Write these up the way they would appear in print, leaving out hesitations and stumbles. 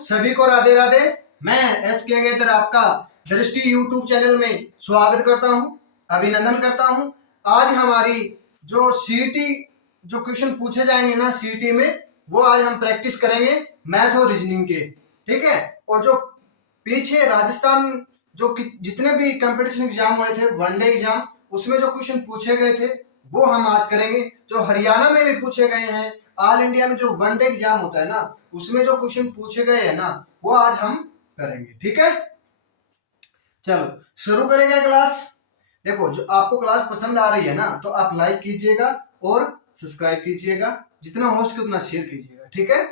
सभी को राधे राधे। मैं एस के अगेतर आपका दृष्टि यूट्यूब चैनल में स्वागत करता हूं, अभिनंदन करता हूं। आज हमारी जो सीईटी जो क्वेश्चन पूछे जाएंगे ना सीईटी में, वो आज हम प्रैक्टिस करेंगे मैथ और रीजनिंग के, ठीक है। और जो पीछे राजस्थान जो जितने भी कंपटीशन एग्जाम हुए थे, वनडे एग्जाम, उसमें जो क्वेश्चन पूछे गए थे वो हम आज करेंगे। जो हरियाणा में भी पूछे गए हैं, ऑल इंडिया में जो वनडे एग्जाम होता है ना, उसमें जो क्वेश्चन पूछे गए हैं ना, वो आज हम करेंगे, ठीक है। चलो शुरू करेंगे क्लास। देखो, जो आपको क्लास पसंद आ रही है ना, तो आप लाइक कीजिएगा और सब्सक्राइब कीजिएगा, जितना हो सके उतना शेयर कीजिएगा, ठीक है।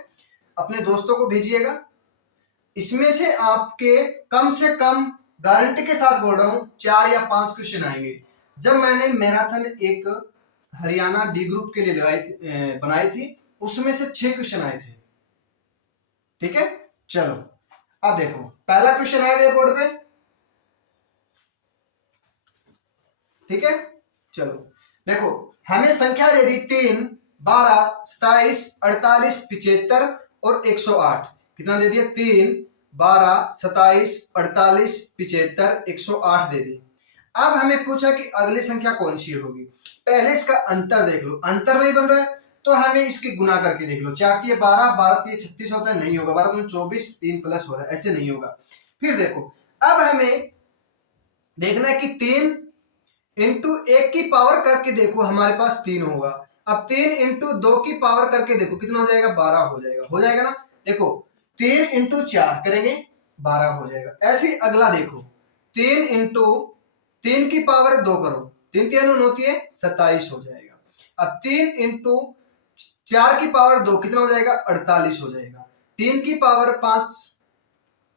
अपने दोस्तों को भेजिएगा। इसमें से आपके कम से कम, गारंटी के साथ बोल रहा हूं, 4 या 5 क्वेश्चन आएंगे। जब मैंने मैराथन एक हरियाणा डी ग्रुप के लिए बनाई थी, उसमें से 6 क्वेश्चन आए थे, ठीक है। चलो अब देखो, पहला क्वेश्चन आएगा बोर्ड पे, ठीक है। चलो देखो, हमें संख्या दे दी 3, 12, 27, 48, 75 और 108। कितना दे दिया? 3, 12, 27, 48, 75, 108 दे दी। अब हमें पूछा कि अगली संख्या कौन सी होगी। पहले इसका अंतर देख लो, अंतर नहीं बन रहा है तो हमें इसकी गुना करके देख लो। 4 3 12, 12 3 36 होता है, नहीं होगा। 12 3 24, 3 प्लस हो रहा है, ऐसे नहीं होगा। फिर देखो, अब हमें देखना है कि 3 इंटू 1 की पावर करके देखो, हमारे पास 3 होगा। अब 3 इंटू 2 की पावर करके देखो, कितना हो जाएगा? 12 हो जाएगा। हो जाएगा ना? देखो, 3 इंटू 4 करेंगे, 12 हो जाएगा। ऐसे ही अगला देखो, 3 इंटू 3 की पावर 2 करो, 3 3 9 3 27 हो जाएगा। अब 3 इंटू 4 की पावर 2 कितना हो जाएगा? 48 हो जाएगा। 3 की पावर 5,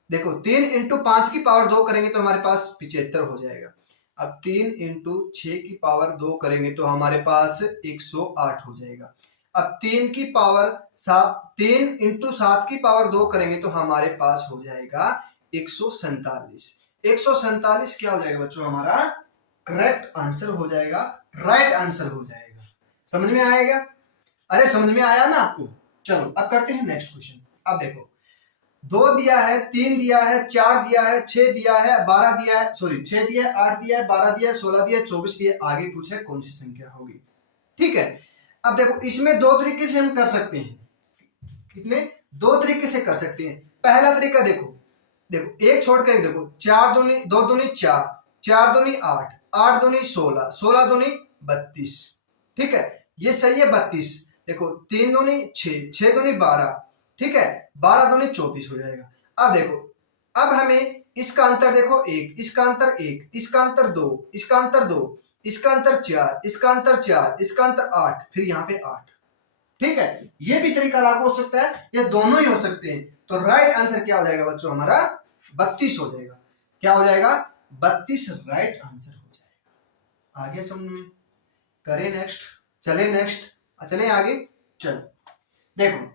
देखो 3 इंटू 5 की पावर 2 करेंगे तो हमारे पास 75 हो जाएगा। अब 3 इंटू 6 की पावर 2 करेंगे तो हमारे पास 108 हो जाएगा। अब 3 की पावर 7, 3 इंटू 7 की पावर 2 करेंगे तो हमारे पास हो जाएगा 147। 147 क्या हो जाएगा बच्चों? हमारा करेक्ट आंसर हो जाएगा, राइट आंसर हो जाएगा। समझ में आएगा? अरे समझ में आया ना आपको? चलो अब करते हैं नेक्स्ट क्वेश्चन। अब देखो, 2 दिया है, 3 दिया है, 4 दिया है, 6 दिया है, 12 दिया है, सॉरी 6 दिया है, 8 दिया है, 12 दिया है, 16 दिया है, 24 दिया है। आगे पूछा है कौन सी संख्या होगी, ठीक है। अब देखो, इसमें 2 तरीके से हम कर सकते हैं। कितने? 2 तरीके से कर सकते हैं। पहला तरीका देखो, देखो एक छोड़ कर देखो, 4 दूनी 2 दूनी 4, 4 दूनी 8, 8 दूनी 16, 16 दूनी 32, ठीक है। ये सही है 32। देखो 3 दूनी 6, 6 दूनी 12, ठीक है। 12 दूनी 24 हो जाएगा। अब देखो, अब हमें इसका अंतर देखो, 1, इसका अंतर 1, इसका अंतर 2, इसका अंतर 2, इसका अंतर 4, इसका अंतर 4, इसका अंतर 8, फिर यहाँ पे 8, ठीक है। ये भी तरीका लागू हो सकता है, ये दोनों ही हो सकते हैं। तो राइट आंसर क्या हो जाएगा बच्चों? हमारा 32 हो जाएगा। क्या हो जाएगा? 32 राइट आंसर हो जाएगा। आगे समझ में? करें नेक्स्ट, चले नेक्स्ट, चले आगे। चलो देखो,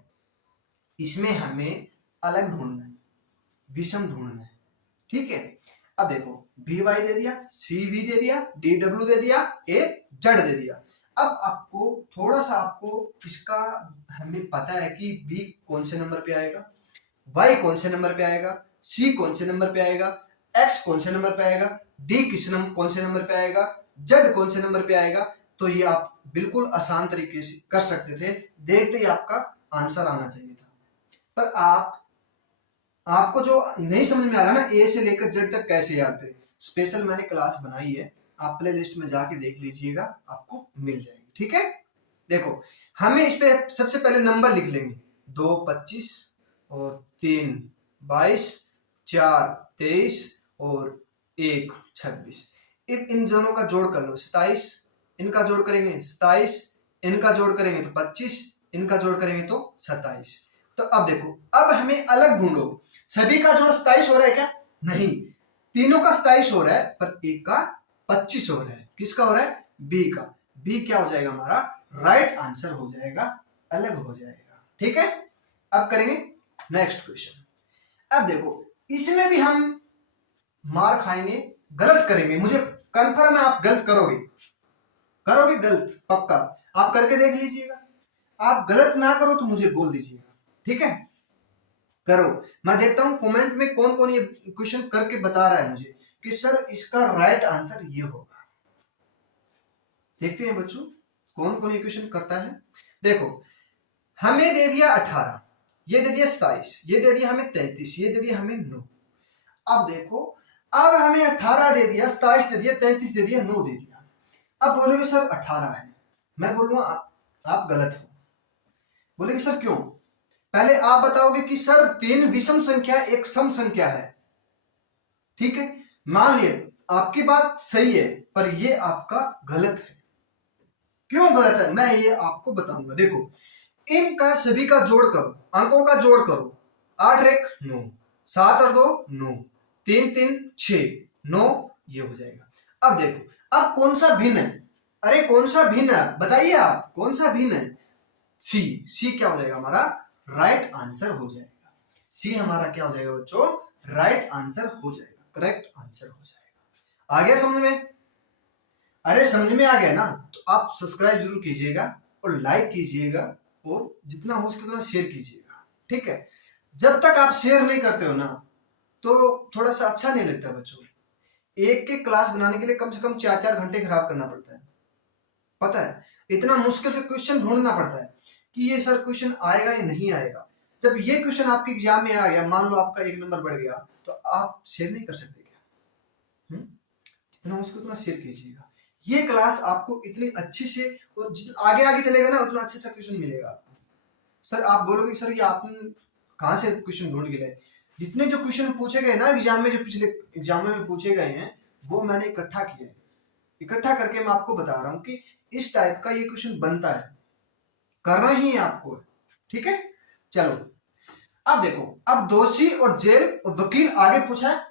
इसमें हमें अलग ढूंढना है, विषम ढूंढना है, ठीक है। अब देखो, बी वाई दे दिया, सी वी दे दिया, डी डब्ल्यू दे दिया, ए जेड दे दिया। अब आपको थोड़ा सा, आपको इसका हमें पता है कि बी कौन से नंबर पे आएगा, वाई कौन से नंबर पे आएगा, सी कौन से नंबर पे आएगा, एक्स कौन से नंबर पे आएगा, डी कौन से नंबर पे आएगा, जेड कौन से नंबर पे आएगा। तो ये आप बिल्कुल आसान तरीके से कर सकते थे, देखते ही आपका आंसर आना चाहिए था। पर आपको जो नहीं समझ में आ रहा ना, ए से लेकर जेड तक कैसे याद है, स्पेशल मैंने क्लास बनाई है, आप प्ले लिस्ट में जाके देख लीजिएगा, आपको मिल जाएगी, ठीक है। देखो, हमें इस पे सबसे पहले नंबर लिख लेंगे, 2 25 और 3 22, 4 23 और 1 26। इन दोनों का जोड़ कर लो, 27, इनका जोड़ करेंगे 27, इनका जोड़ करेंगे तो 25, इनका जोड़ करेंगे तो 27। तो अब देखो, अब हमें अलग ढूंढो। सभी का जोड़ 27 हो रहा है क्या? नहीं, तीनों का 27 हो रहा है, पर एक का 25 हो रहा है। किसका हो रहा है? बी का। बी क्या हो जाएगा? हमारा राइट आंसर हो जाएगा, अलग हो जाएगा, ठीक है। अब करेंगे नेक्स्ट क्वेश्चन। अब देखो, इसमें भी हम मार खाएंगे, गलत करेंगे, मुझे कंफर्म है आप गलत करोगे, करोगे गलत पक्का। आप करके देख लीजिएगा, आप गलत ना करो तो मुझे बोल दीजिएगा, ठीक है। करो। मैं देखता हूं कमेंट में कौन कौन ये क्वेश्चन करके बता रहा है मुझे कि सर इसका राइट आंसर ये होगा। देखते हैं बच्चों कौन कौन ये क्वेश्चन करता है। देखो हमें दे दिया 18, ये दे दिया 27, ये दे दिया हमें 33, ये दे दिया हमें 9। अब देखो अब हमें 18 दे दिया, 27 दे दिया, 33 दे दिया, 9 दे दिया। अब बोलोगे सर 18 है, मैं बोलूंगा आप गलत हो। बोलेगे सर क्यों? पहले आप बताओगे कि सर 3 विषम संख्या एक सम संख्या है, ठीक है, मान लिए आपकी बात सही है, पर ये आपका गलत है। क्यों गलत है मैं ये आपको बताऊंगा। देखो इनका सभी का जोड़ करो, अंकों का जोड़ करो, 8 और 1 9, 7 और 2 9, 3 3 6 9, ये हो जाएगा। अब देखो अब कौन सा भिन्न है? अरे कौन सा भिन्न है बताइए आप, कौन सा भिन्न है? सी। सी क्या हो जाएगा हमारा? राइट आंसर हो जाएगा। सी हमारा क्या हो जाएगा बच्चों? राइट आंसर हो जाएगा, करेक्ट आंसर हो जाएगा। आ गया समझ में? अरे समझ में आ गया ना? तो आप सब्सक्राइब जरूर कीजिएगा और लाइक कीजिएगा और जितना हो सके उतना शेयर कीजिएगा, ठीक है। जब तक आप शेयर नहीं करते हो ना तो थोड़ा सा अच्छा नहीं लगता बच्चों। एक एक क्लास बनाने के लिए कम से कम 4-4 घंटे खराब करना पड़ता है, पता है। इतना मुश्किल से क्वेश्चन ढूंढना पड़ता है कि ये सर क्वेश्चन आएगा या नहीं आएगा। जब ये क्वेश्चन आपके एग्जाम में आ गया, मान लो आपका 1 नंबर बढ़ गया, तो आप शेयर नहीं कर सकते क्या? जितना हो सके उतना शेयर कीजिएगा। ये क्लास आपको इतनी अच्छी से और आगे आगे चलेगा ना उतना अच्छे से क्वेश्चन मिलेगा आपको। सर आप बोलोगे सर ये आपने कहाँ से क्वेश्चन ढूंढ के लाए? जितने जो क्वेश्चन पूछे गए ना एग्जाम में, जो पिछले एग्जाम में पूछे गए हैं वो मैंने इकट्ठा किया है। इकट्ठा करके मैं आपको बता रहा हूँ कि इस टाइप का ये क्वेश्चन बनता है, करना ही आपको है, ठीक है। चलो अब देखो, अब दोषी और जेल और वकील आगे पूछा है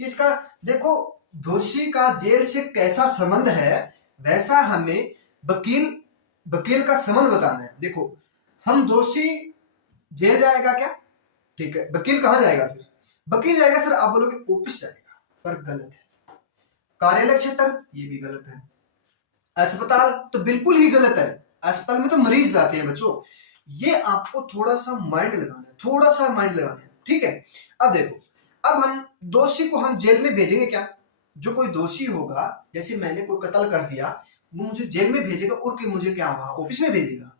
कि इसका देखो दोषी का जेल से कैसा संबंध है, वैसा हमें वकील का संबंध बताना है। देखो हम दोषी जेल जाएगा क्या? ठीक है, वकील कहां जाएगा? फिर वकील जाएगा सर आप बोलोगे ऑफिस जाएगा, पर गलत है। कार्यालय क्षेत्र ये भी गलत है। अस्पताल तो बिल्कुल ही गलत है, अस्पताल में तो मरीज जाते हैं बच्चों। ये आपको थोड़ा सा माइंड लगाना है, थोड़ा सा माइंड लगाना है, ठीक है। अब देखो अब हम दोषी को हम जेल में भेजेंगे क्या? जो कोई दोषी होगा, जैसे मैंने कोई कत्ल कर दिया, वो मुझे जेल में भेजेगा और कि मुझे क्या वहां ऑफिस में भेजेगा?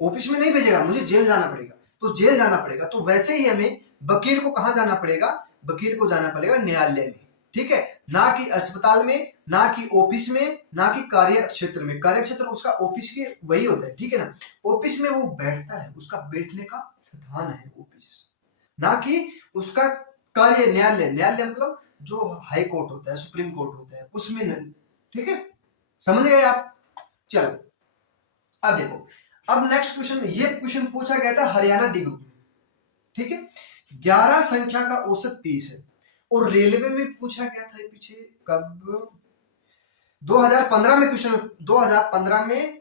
ऑफिस में नहीं भेजेगा, मुझे जेल जाना पड़ेगा। तो जेल जाना पड़ेगा तो वैसे ही हमें वकील को कहां जाना पड़ेगा? वकील को जाना पड़ेगा न्यायालय में, ठीक है, ना कि अस्पताल में, ना कि ऑफिस में, ना कि कार्य क्षेत्र में। कार्य क्षेत्र उसका ऑफिस के वही होता है, ठीक है ना। ऑफिस में वो बैठता है, उसका बैठने का स्थान है ऑफिस, ना कि उसका कार्य न्यायालय। न्यायालय मतलब जो हाई कोर्ट होता है, सुप्रीम कोर्ट होता है, उसमें नहीं, ठीक है, समझ गए आप? चलो अब देखो, अब नेक्स्ट क्वेश्चन, ये क्वेश्चन पूछा गया था हरियाणा डी ग्रुप में, ठीक है। 11 संख्या का औसत 30 है और रेलवे में पूछा गया था पीछे कब? 2015 में क्वेश्चन, 2015 में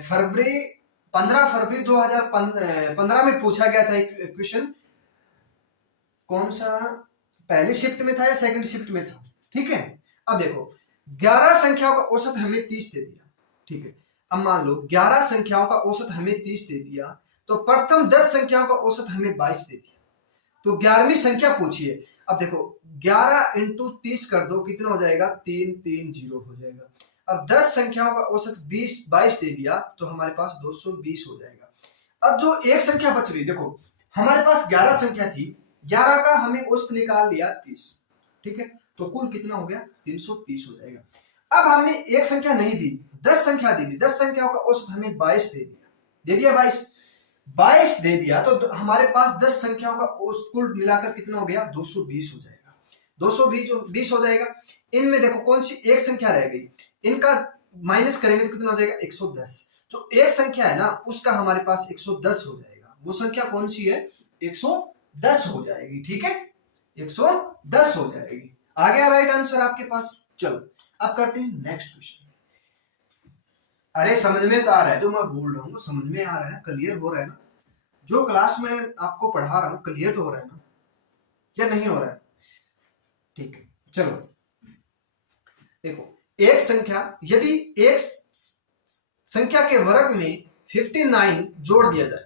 फरवरी 15 फरवरी 2015 में पूछा गया था एक क्वेश्चन। कौन सा, पहली शिफ्ट में था या सेकंड शिफ्ट में था, ठीक है। अब देखो 11 संख्याओं का औसत हमें 30 दे दिया, ठीक है। अब मान लो 11 संख्याओं का औसत हमें 30 दे दिया, तो प्रथम 10 संख्याओं का औसत हमें 22 दे दिया, तो 11वीं संख्या पूछिए। अब देखो 11 इंटू 30 कर दो, कितना हो जाएगा? 330 हो जाएगा। अब 10 संख्याओं का औसत 22 दे दिया, तो हमारे पास 220 हो जाएगा। अब जो एक संख्या बच गई, देखो हमारे पास 11 संख्या थी, 11 का हमें औसत निकाल लिया 30, ठीक है, तो कुल कितना हो गया? 330 हो जाएगा। अब हमने एक संख्या नहीं दी, 10 संख्या दे दी, 10 संख्याओं का औसत हमें 22 दे दिया 22 दे दिया, तो हमारे पास 10 संख्याओं का औसत कुल मिलाकर कितना हो गया? 220 हो जाएगा। 220 हो जाएगा। इनमें देखो कौन सी एक संख्या रह गई, इनका माइनस करेंगे तो कितना हो जाएगा? 110। जो एक संख्या है ना उसका हमारे पास 110 हो जाएगा। वो संख्या कौन सी है? 110 हो जाएगी, ठीक है, 110 हो जाएगी। आ गया राइट आंसर आपके पास। चलो अब करते हैं नेक्स्ट क्वेश्चन। अरे समझ में तो आ रहा है, जो मैं बोल रहा हूँ समझ में आ रहा है ना, क्लियर हो रहा है ना? जो क्लास में आपको पढ़ा रहा हूँ क्लियर तो हो रहा है ना, या नहीं हो रहा है? ठीक है, चलो देखो एक संख्या, यदि एक संख्या के वर्ग में 59 जोड़ दिया जाए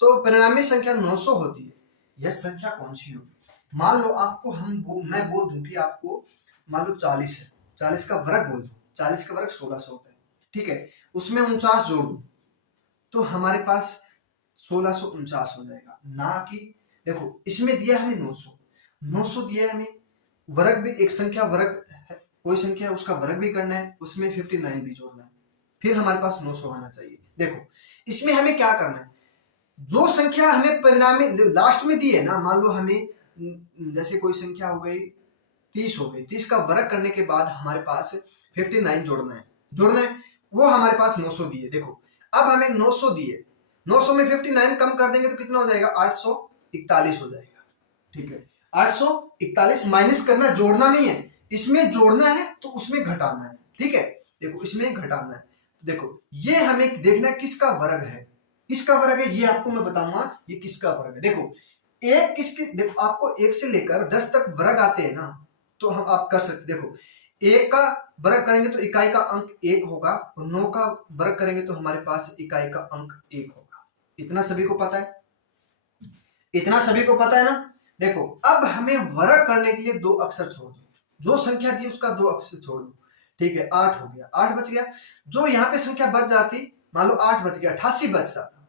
तो परिणामी संख्या 900 होती है। यह संख्या कौन सी होगी? मान लो आपको मैं बोल दूं कि आपको मान लो 40 है, 40 का वर्ग बोल दूं, 40 का वर्ग 1600 होता है, ठीक है, उसमें 49 जोड़ दूं तो हमारे पास 1649 हो जाएगा। ना कि देखो इसमें दिया हमें 900, 900 दिया हमें, वर्ग भी एक संख्या वर्ग है, कोई संख्या है उसका वर्ग भी करना है, उसमें 59 भी जोड़ना है, फिर हमारे पास 900 आना चाहिए। देखो इसमें हमें क्या करना है, जो संख्या हमें परिणाम में लास्ट में दी है ना, मान लो हमें जैसे कोई संख्या हो गई 30 हो गई, 30 का वर्ग करने के बाद हमारे पास 59 जोड़ना है, वो हमारे पास 900 दिए। देखो अब हमें 900 दिए, 900 में 59 कम कर देंगे तो कितना हो जाएगा? 841 हो जाएगा, ठीक है। 841 माइनस करना, जोड़ना नहीं है, इसमें जोड़ना है तो उसमें घटाना है, ठीक है। देखो इसमें घटाना है, देखो ये हमें देखना है किसका वर्ग है, किसका वर्ग है ये आपको मैं बताऊंगा, ये किसका वर्ग है। देखो एक किसके, देखो आपको 1 से लेकर 10 तक वर्ग आते हैं ना, तो हम आप कर सकते। देखो 1 का वर्ग करेंगे तो इकाई का अंक 1 होगा, और 9 का वर्ग करेंगे तो हमारे पास इकाई का अंक 1 होगा। इतना सभी को पता है, इतना सभी को पता है ना। देखो अब हमें वर्ग करने के लिए 2 अक्षर छोड़ दो, जो संख्या दी उसका 2 अक्षर छोड़ दो, ठीक है। 8 हो गया, 8 बच गया, जो यहाँ पे संख्या बच जाती, मान लो 8 बच गया, 88 बच जाता,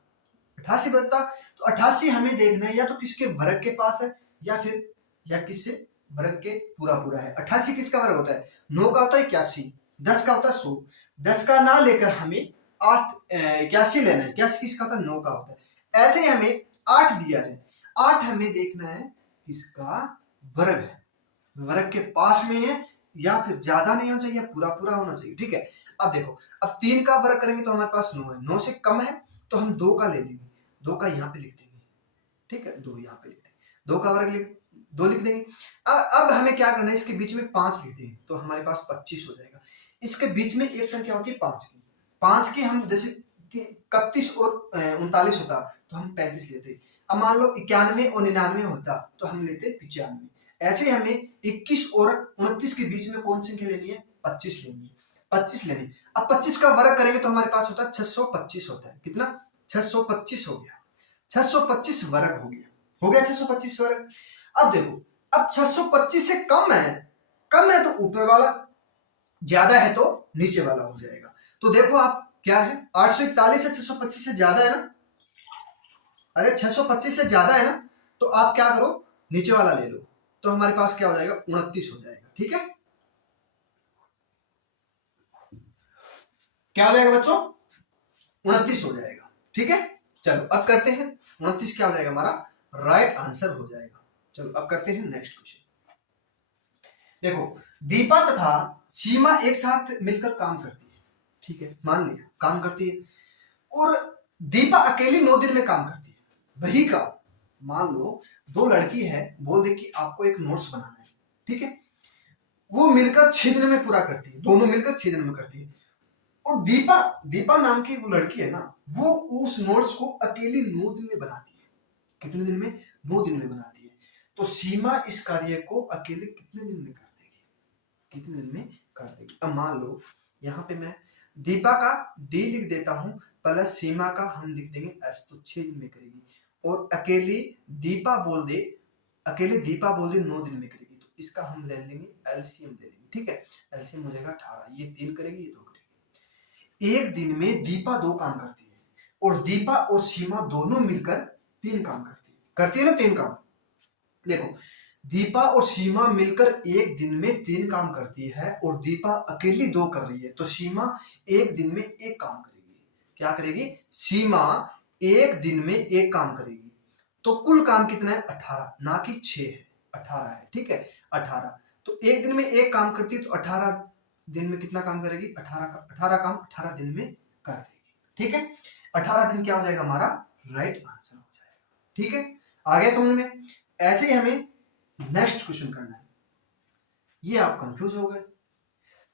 88 बचता, तो 88 हमें देखना है या तो किसके वर्ग के पास है या फिर या किससे वर्ग के पूरा पूरा है। 88 किसका वर्ग होता है? 9 का होता है 81, 10 का होता है 100, 10 का ना लेकर हमें 81 लेना है, 81 किसका होता है? 9 का होता है। ऐसे ही हमें 8 दिया है, 8 हमें देखना है किसका वर्ग है, वर्ग के पास में है या फिर ज्यादा नहीं होना चाहिए, पूरा पूरा होना चाहिए, ठीक है। अब देखो अब 3 का वर्ग करेंगे तो हमारे पास 9 है, 9 से कम है तो हम 2 का ले लेंगे, 2 का यहाँ पे लिख देंगे, ठीक है, 2 यहाँ पे लिख देंगे, 2 का वर्ग 2 लिख देंगे। अब हमें क्या करना है, इसके बीच में 5 लिख देंगे तो हमारे पास 25 हो जाएगा। इसके बीच में एक संख्या होती है 5 की, 5 की हम जैसे 31 और 39 होता तो हम 35 लेते। अब मान लो 91 और 99 होता तो हम लेते 95। ऐसे हमें 21 और 29 के बीच में कौन सी संख्या लेनी है? 25 लेनी है, 25 लेनी। अब 25 का वर्ग करेंगे तो हमारे पास होता है 625 होता है, कितना? 625 हो गया, 625 वर्ग हो गया 625 वर्ग। अब देखो अब 625 से कम है तो ऊपर वाला, ज्यादा है तो नीचे वाला हो जाएगा। तो देखो आप क्या है, 841 से 625 से ज्यादा है ना, अरे 625 से ज्यादा है ना, तो आप क्या करो, नीचे वाला ले लो, तो हमारे पास क्या हो जाएगा? 29 हो जाएगा, ठीक है। क्या हो जाएगा बच्चों? 29 हो जाएगा, ठीक है। चलो अब करते हैं, 29 क्या हो जाएगा हमारा? राइट आंसर हो जाएगा। चलो अब करते हैं नेक्स्ट क्वेश्चन। देखो दीपा तथा सीमा एक साथ मिलकर काम करती है, ठीक है, मान लिया काम करती है, और दीपा अकेली 9 दिन में काम करती है। वही काम मान लो 2 लड़की है, बोल दे कि आपको एक नोट्स बनाना है, ठीक है, वो मिलकर 6 दिन में पूरा करती है, दोनों मिलकर 6 दिन में करती है। और दीपा नाम की वो लड़की है ना, वो उस नोट्स को अकेली 9 दिन में बनाती है। कितने दिन में? 9 दिन में बनाती है। तो सीमा इस कार्य को अकेले कितने दिन में कर देगी? कितने दिन में कर देगी? अब मान लो यहाँ पे मैं दीपा का डी लिख देता हूं, प्लस सीमा का हम लिख देंगे एस, तो 6 दिन में करेगी। और अकेली दीपा बोल दे 9 दिन में करेगी, तो इसका हम ले लेंगे एलसीएम ले लेंगे, ठीक है। एलसीएम हो जाएगा 18, ये 3 करेगी, ये 2 करेगी। एक दिन में दीपा 2 काम करती है और दीपा और सीमा दोनों मिलकर 3 काम करती है ना, 3 काम। देखो दीपा और सीमा मिलकर एक दिन में 3 काम करती है और दीपा अकेली 2 कर रही है, तो सीमा एक दिन में 1 काम करेगी। क्या करेगी? सीमा एक दिन में 1 काम करेगी। तो कुल काम कितना है? 18, ना कि 6 है, 18 है, ठीक है, 18। तो एक दिन में 1 काम करती है तो 18 दिन में कितना काम करेगी? 18 काम 18 दिन में कर देगी, ठीक है। 18 दिन क्या हो जाएगा हमारा? राइट आंसर हो जाएगा, ठीक है। आगे समझ में? ऐसे ही हमें नेक्स्ट क्वेश्चन करना है। ये आप कंफ्यूज हो गए,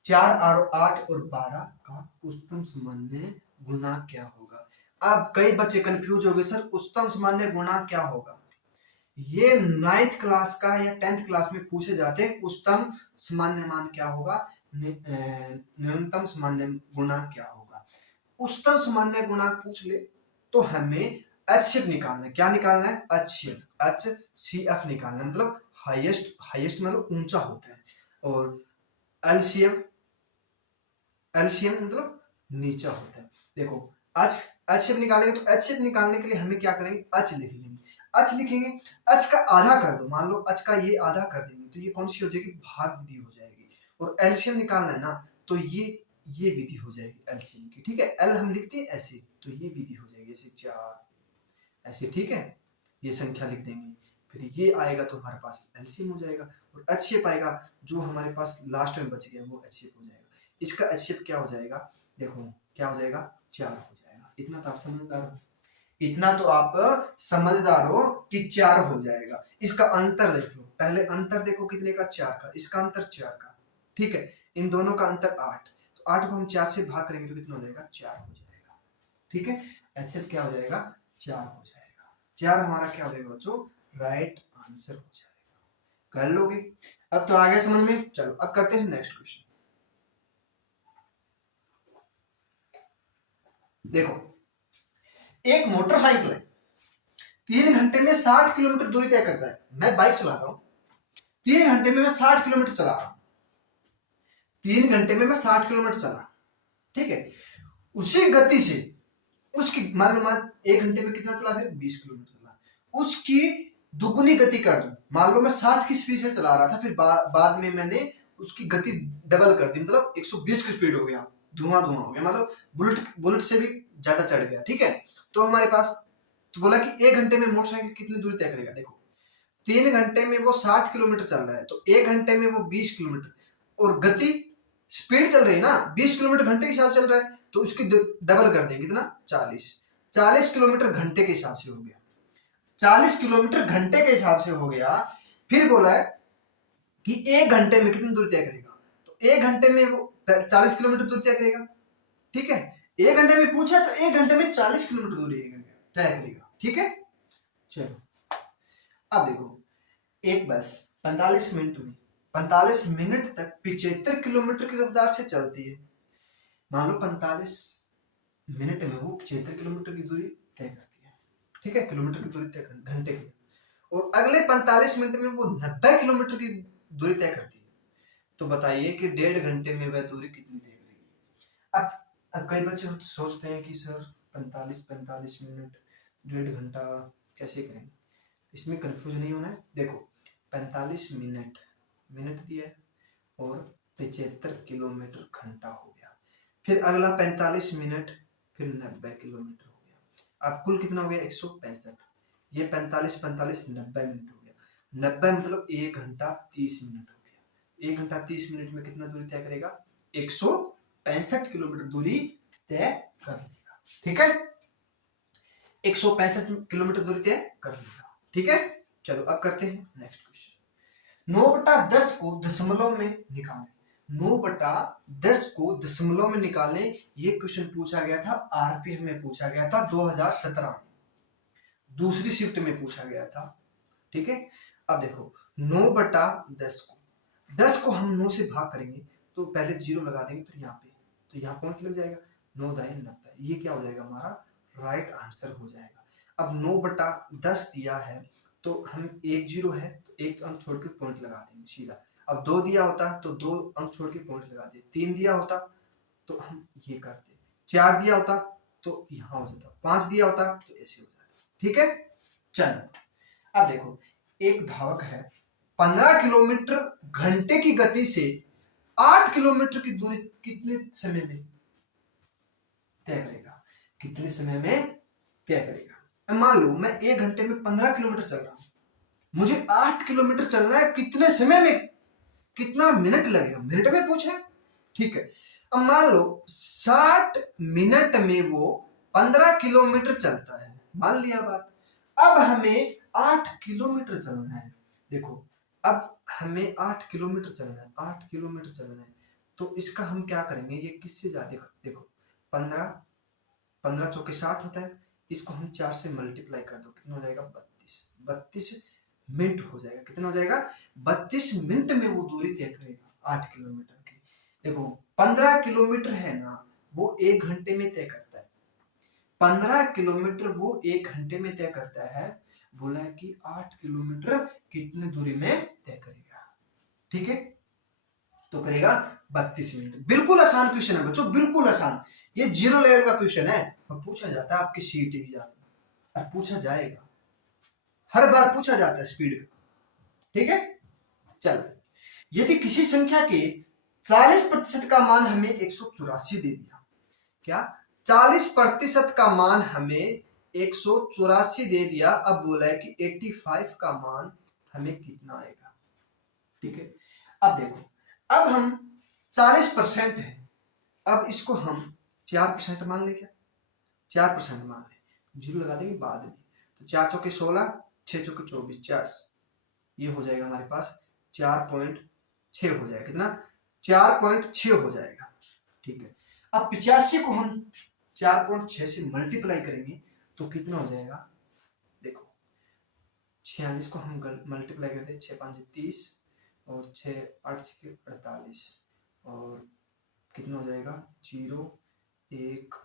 4 और 8 और 12 का उच्चतम सामान्य गुणा क्या होगा? अब कई बच्चे कंफ्यूज हो गए, सर उच्चतम सामान्य गुणा क्या होगा? ये 9th क्लास का या 10th क्लास में पूछे जाते हैं, उच्चतम सामान्य मान क्या होगा, न्यूनतम सामान्य गुणा क्या होगा। उच्चतम सामान्य गुणा पूछ ले तो हमें HCF निकालना है। क्या निकालना है? HCF निकालना है, मतलब हाईएस्ट मतलब ऊंचा होता है, और LCM मतलब नीचा होता है। देखो HCF निकालेंगे तो HCF निकालने के लिए हमें क्या करेंगे? H लिख लेंगे। H लिखेंगे, H का आधा कर दो, मान लो H का ये आधा कर देंगे तो ये कौन सी हो जाएगी? भाग विधि हो जाएगी। और LCM निकालना है ना, तो ये विधि हो जाएगी LCM की, ठीक है। L हम लिखते हैं ऐसे, तो ये विधि हो जाएगी ऐसे 4 ऐसे, ठीक है। ये संख्या लिख देंगे, फिर ये आएगा तो हमारे पास LCM हो जाएगा, और HCF आएगा, जो हमारे पास लास्ट में बच गया वो HCF हो जाएगा। इसका HCF क्या हो जाएगा? देखो क्या हो जाएगा? 4 हो जाएगा। इतना तो आप समझदार हो, इतना तो आप समझदार हो कि 4 हो जाएगा। इसका अंतर देख लो, पहले अंतर देखो कितने का? 4 का। इसका अंतर 4 का, ठीक है। इन दोनों का अंतर 8, तो 8 को हम 4 से भाग करेंगे तो कितना हो जाएगा? 4 हो जाएगा, ठीक है। HCF क्या हो जाएगा? 4 हो जाएगा। 4 हमारा क्या हो जाएगा बच्चों? राइट आंसर हो जाएगा। कर लोगे? अब तो आगे समझ में। चलो अब करते हैं नेक्स्ट क्वेश्चन। देखो एक मोटरसाइकिल है, 3 घंटे में 60 किलोमीटर दूरी तय करता है। मैं बाइक चला रहा हूं, 3 घंटे में मैं 60 किलोमीटर चला रहा हूं, 3 घंटे में मैं 60 किलोमीटर चला, ठीक है। उसी गति से उसकी मान लो 1 घंटे में कितना चला? फिर 20 किलोमीटर चला। उसकी दुगुनी गति कर दूं, मान लो मैं 60 की स्पीड से चला रहा था, फिर बाद में मैंने उसकी गति डबल कर दी, मतलब 120 की स्पीड हो गया, धुआं हो गया, मतलब बुलेट से भी ज्यादा चढ़ गया, ठीक है। तो हमारे पास तो बोला कि 1 घंटे में मोटरसाइकिल कितनी दूरी तय करेगा। देखो 3 घंटे में वो 60 किलोमीटर चल रहा है, तो 1 घंटे में वो 20 किलोमीटर, और गति स्पीड चल रही है ना, 20 किलोमीटर घंटे के हिसाब से चल रहा है, तो उसकी डबल कर देंगे, कितना? 40 किलोमीटर घंटे के हिसाब से हो गया, 40 किलोमीटर घंटे के हिसाब से हो गया। फिर बोला है कि 1 घंटे में कितनी दूरी तय करेगा, तो 1 घंटे में वो 40 किलोमीटर दूरी तय करेगा, ठीक है। 1 घंटे में पूछा तो 1 घंटे में 40 किलोमीटर दूरी तय करेगा, ठीक है। चलो अब देखो एक बस 45 मिनट तक 75 किलोमीटर की रफ्तार से चलती है। मान लो 45 मिनट में वो 75 किलोमीटर की दूरी तय करती है, ठीक है, किलोमीटर की दूरी तय घंटे की, और अगले 45 मिनट में वो 90 किलोमीटर की दूरी तय करती है। तो बताइए कि 1.5 घंटे में वह दूरी कितनी तय करेगी। अब कई बच्चे सोचते हैं कि सर 45 मिनट 1.5 घंटा कैसे करेंगे, इसमें कंफ्यूज नहीं होना है। देखो 45 मिनट दिया है और 75 किलोमीटर घंटा हो गया, फिर अगला 45 मिनट, फिर 90 किलोमीटर हो गया। अब कुल कितना हो गया? 165। ये 45 90 मिनट हो गया। 90 मतलब 1 घंटा 30 मिनट हो गया। 1 घंटा 30 मिनट में कितना दूरी तय करेगा? 165 किलोमीटर दूरी तय कर लेगा, ठीक है। 165 किलोमीटर दूरी तय कर लेगा, ठीक है। चलो अब करते हैं नेक्स्ट क्वेश्चन। 9/10 को दशमलव में निकालें। 9/10 को दशमलव में निकालें, ये क्वेश्चन पूछा गया था आरपीएफ में, पूछा गया था 2017 में, दूसरी शिफ्ट में पूछा गया था, ठीक है। अब देखो 9/10 को, 10 को हम 9 से भाग करेंगे तो पहले 0 लगा देंगे, फिर यहाँ पे, तो यहाँ पॉइंट लग जाएगा, 9 दाएं 90, ये क्या हो जाएगा? हमारा राइट आंसर हो जाएगा। अब 9/10 दिया है तो हम 1 0 है तो 1 अंक छोड़ के पॉइंट लगा देंगे सीधा। अब 2 दिया होता तो 2 अंक छोड़ के पॉइंट लगा दे, 3 दिया होता तो हम ये करते, 4 दिया होता तो यहाँ हो जाता, 5 दिया होता तो ऐसे हो जाता, ठीक है। चलो अब देखो एक धावक है, 15 किलोमीटर घंटे की गति से 8 किलोमीटर की दूरी कितने समय में तय करेगा? कितने समय में तय करेगा? मान लो मैं 1 घंटे में 15 किलोमीटर चल रहा हूं, मुझे 8 किलोमीटर चलना है, कितने समय में, कितना मिनट लगेगा? मिनट में पूछे, ठीक है। अब मान लो 60 मिनट में वो 15 किलोमीटर चलता है, मान लिया बात। अब हमें 8 किलोमीटर चलना है। देखो अब हमें 8 किलोमीटर चलना है, 8 किलोमीटर चलना है, तो इसका हम क्या करेंगे? ये किससे जाते, देखो 15 चौके 60 होता है, इसको हम 4 से मल्टीप्लाई कर दो, कितना हो जाएगा? 32 मिनट हो जाएगा। कितना हो जाएगा? 32 मिनट में वो दूरी तय करेगा 8 किलोमीटर की। देखो 15 किलोमीटर है ना, वो 1 घंटे में तय करता है, 15 किलोमीटर वो 1 घंटे में तय करता है, बोला है कि 8 किलोमीटर कितने दूरी में तय करेगा। ठीक है, तो करेगा 32 मिनट। बिल्कुल आसान क्वेश्चन है बच्चों, बिल्कुल आसान। ये 0 लेवल का क्वेश्चन है और पूछा जाता है आपकी सीईटी एग्जाम में, और पूछा जाएगा, हर बार पूछा जाता है स्पीड का। ठीक है, चलो, यदि किसी संख्या के 40% का मान हमें 184 दे दिया, क्या 40% का मान हमें 184 दे दिया, अब बोला है कि 85 का मान हमें कितना आएगा। ठीक है, अब देखो, अब हम 40% है, अब इसको हम 4% मान ले, क्या 4% मान ले, 0 लगा देंगे बाद में, तो 4 चौके 16, 6 चौके 24, 4, ये हो जाएगा हमारे पास 4.6 हो जाएगा, कितना 4.6 हो जाएगा। ठीक है, अब 85 को हम 4.6 से मल्टीप्लाई करेंगे तो कितना हो जाएगा, देखो 46 को हम मल्टीप्लाई करते हैं, 6 5 30 और 6 8 48 और कितना हो जाएगा 0 1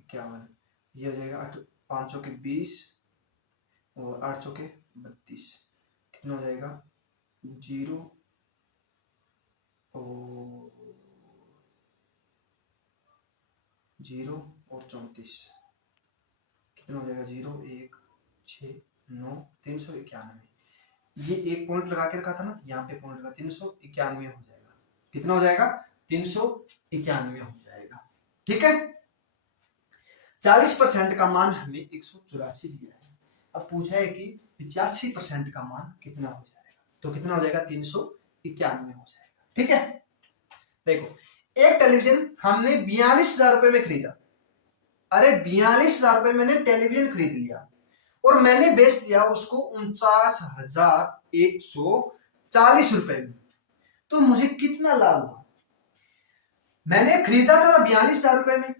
51, ये हो जाएगा 5 चौके 20 और 8 चौके 32, कितना हो जाएगा 0 और 0 और 34, कितना हो जाएगा 0 1 6 9 391, ये एक पॉइंट लगा के रखा था ना, यहाँ पे पॉइंट लगा, 391 हो जाएगा, कितना हो जाएगा 391 हो जाएगा। ठीक है, 40% का मान हमें 184 दिया है, अब पूछा है कि 85% का मान कितना हो जाएगा, तो कितना हो जाएगा 391 हो जाएगा। ठीक है, देखो एक टेलीविजन हमने 42,000 रुपए में खरीदा, अरे 42,000 रुपए मैंने टेलीविजन खरीद लिया और मैंने बेच दिया उसको 49,140 रुपए में, तो मुझे कितना लाभ हुआ, मैंने खरीदा था 42,000 रुपए में,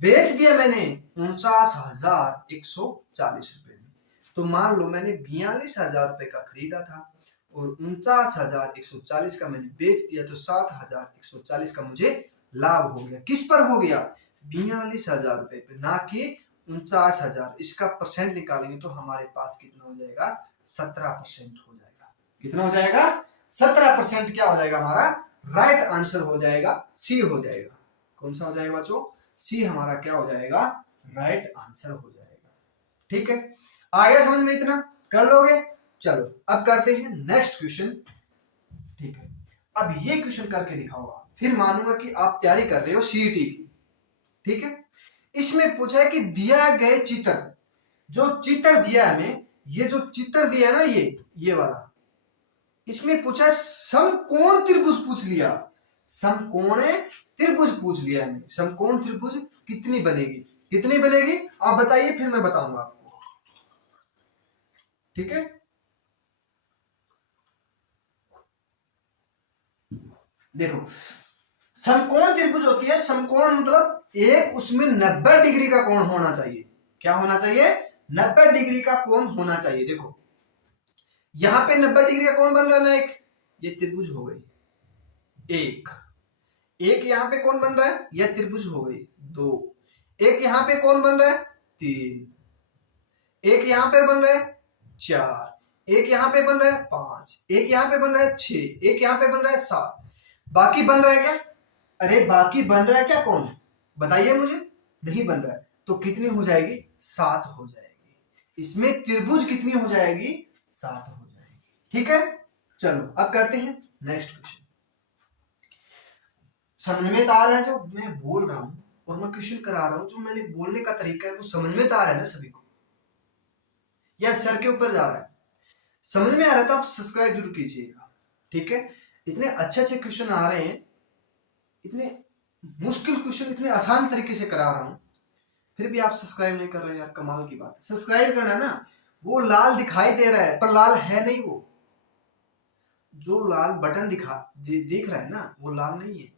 बेच दिया मैंने 49,140 रुपए में, तो मान लो मैंने 42,000 रुपए का खरीदा था और 49,140 का मैंने बेच दिया, तो 7,140 का मुझे लाभ हो गया। किस पर हो गया, 42,000 रुपए पे, ना कि 49,000। इसका परसेंट निकालेंगे तो हमारे पास कितना हो जाएगा 17% हो जाएगा, कितना हो जाएगा 17% क्या हो जाएगा हमारा राइट आंसर हो जाएगा, सी हो जाएगा। कौन सा हो जाएगा बच्चों, सी हमारा क्या हो जाएगा राइट आंसर हो जाएगा। ठीक है, आ गया समझ में, इतना कर लोगे। चलो अब करते हैं नेक्स्ट क्वेश्चन। ठीक है, अब ये क्वेश्चन करके दिखाओ आप, फिर मानूंगा कि आप तैयारी कर रहे हो सीईटी की। ठीक है, इसमें पूछा है कि दिया गए चित्र, जो चित्र दिया है हमें, ये जो चित्र दिया है ना, ये वाला, इसमें पूछा है समकोण त्रिभुज पूछ लिया, समकोण त्रिभुज पूछ लिया हमें, समकोण त्रिभुज कितनी बनेगी, कितनी बनेगी आप बताइए, फिर मैं बताऊंगा आपको। ठीक है, देखो समकोण त्रिभुज होती है, समकोण मतलब एक उसमें 90 डिग्री का कोण होना चाहिए, क्या होना चाहिए 90 डिग्री का कोण होना चाहिए। देखो यहां पे 90 डिग्री का कोण बन रहा है ना, एक ये त्रिभुज हो गई, एक यहां पे कौन बन रहा है, यह त्रिभुज हो गई 2, एक यहां पे कौन बन रहा है 3, एक यहां पे बन रहा है 4, एक यहां पे बन रहा है 5, एक यहां पे बन रहा है 6, एक यहां पे बन रहा है 7, बाकी बन रहा है क्या, अरे बाकी बन रहा है क्या, कौन बताइए मुझे, नहीं बन रहा है, तो कितनी हो जाएगी 7 हो जाएगी, इसमें त्रिभुज कितनी हो जाएगी 7 हो जाएगी। ठीक है, चलो अब करते हैं नेक्स्ट क्वेश्चन। समझ में आ रहा है जो मैं बोल रहा हूं और मैं क्वेश्चन करा रहा हूं, जो मैंने बोलने का तरीका है वो समझ में आ रहा है ना सभी को, या सर के ऊपर जा रहा है, समझ में आ रहा है तो आप सब्सक्राइब जरूर कीजिएगा। ठीक है, इतने अच्छे क्वेश्चन आ रहे हैं, इतने मुश्किल क्वेश्चन इतने आसान तरीके से करा रहा हूं, फिर भी आप सब्सक्राइब नहीं कर रहे यार, कमाल की बात है। सब्सक्राइब करना ना, वो लाल दिखाई दे रहा है पर लाल है नहीं, वो जो लाल बटन दिख रहा है ना वो लाल नहीं है।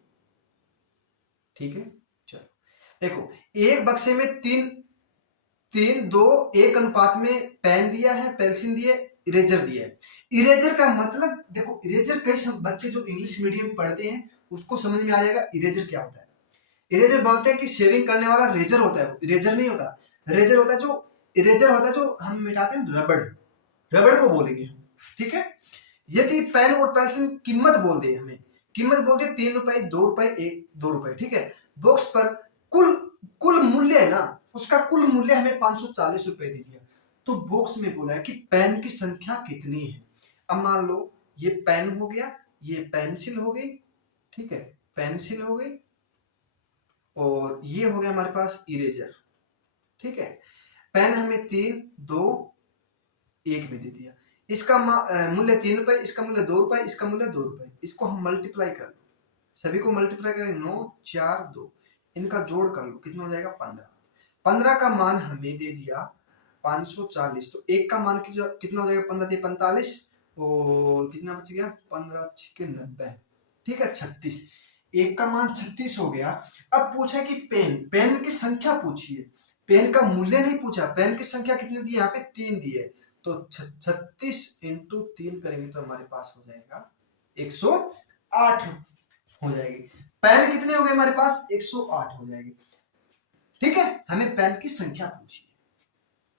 ठीक है, चलो देखो एक बक्से में 3:2:1 अनुपात में पेन दिया है, पेंसिल दिए, इरेजर दिया है। इरेजर का मतलब देखो, इरेजर कई सब बच्चे जो इंग्लिश मीडियम पढ़ते हैं उसको समझ में आ जाएगा इरेजर क्या होता है। इरेजर बोलते हैं कि शेविंग करने वाला रेजर होता है, इरेजर नहीं होता। रेजर होता है जो, इरेजर होता है जो हम मिटाते हैं, रबड़, रबड़ को बोलेंगे हम, ठीक है। यदि पेन और पेंसिल कीमत बोल दी हमें, कीमत बोल दी 3 रुपए, 2 रुपए, 2 रुपए, ठीक है। बॉक्स पर कुल कुल मूल्य है ना, उसका कुल मूल्य हमें 540 रुपए दे दिया। तो बॉक्स में बोला है कि पेन की संख्या कितनी है। अब मान लो ये पेन हो गया, ये पेंसिल हो गई, ठीक है, पेंसिल हो गई, और ये हो गया हमारे पास इरेजर, ठीक है। पेन हमें 3, 2, 1 में दे दिया। इसका मूल्य 3 रुपए, इसका मूल्य 2 रुपए, इसका मूल्य 2 रुपए। इसको हम मल्टीप्लाई कर लो, सभी को मल्टीप्लाई करें, 9, 4, 2, इनका जोड़ कर लो, कितना हो जाएगा 15। 15 का मान हमें दे दिया 540, तो एक का मान कितना हो जाएगा, 15 × 45, और कितना बच गया, 15 × 90, ठीक है, 36। एक का मान 36 हो गया। अब पूछा कि पेन, पेन की संख्या पूछी है, पेन का मूल्य नहीं पूछा, पेन की संख्या कितनी दी है, यहाँ पे 3 दी है, तो 36 × 3 करेंगे तो हमारे पास हो जाएगा 108 हो जाएगी। पेन कितने हो गए हमारे पास, 108 हो जाएगी, ठीक है। हमें पेन की संख्या पूछी है,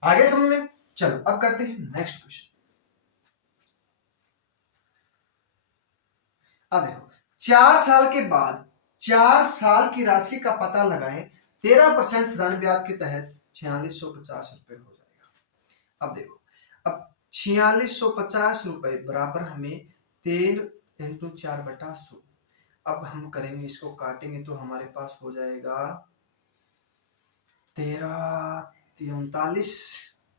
आगे समझ में। चलो अब करते हैं नेक्स्ट क्वेश्चन। अब देखो, 4 साल के बाद 4 साल की राशि का पता लगाएं, 13% ऋण ब्याज के तहत 4650 रुपए हो जाएगा। अब देखो, अब 4650 रुपए बराबर हमें 13 × 4/100। अब हम करेंगे, इसको काटेंगे तो हमारे पास हो जाएगा 13 39,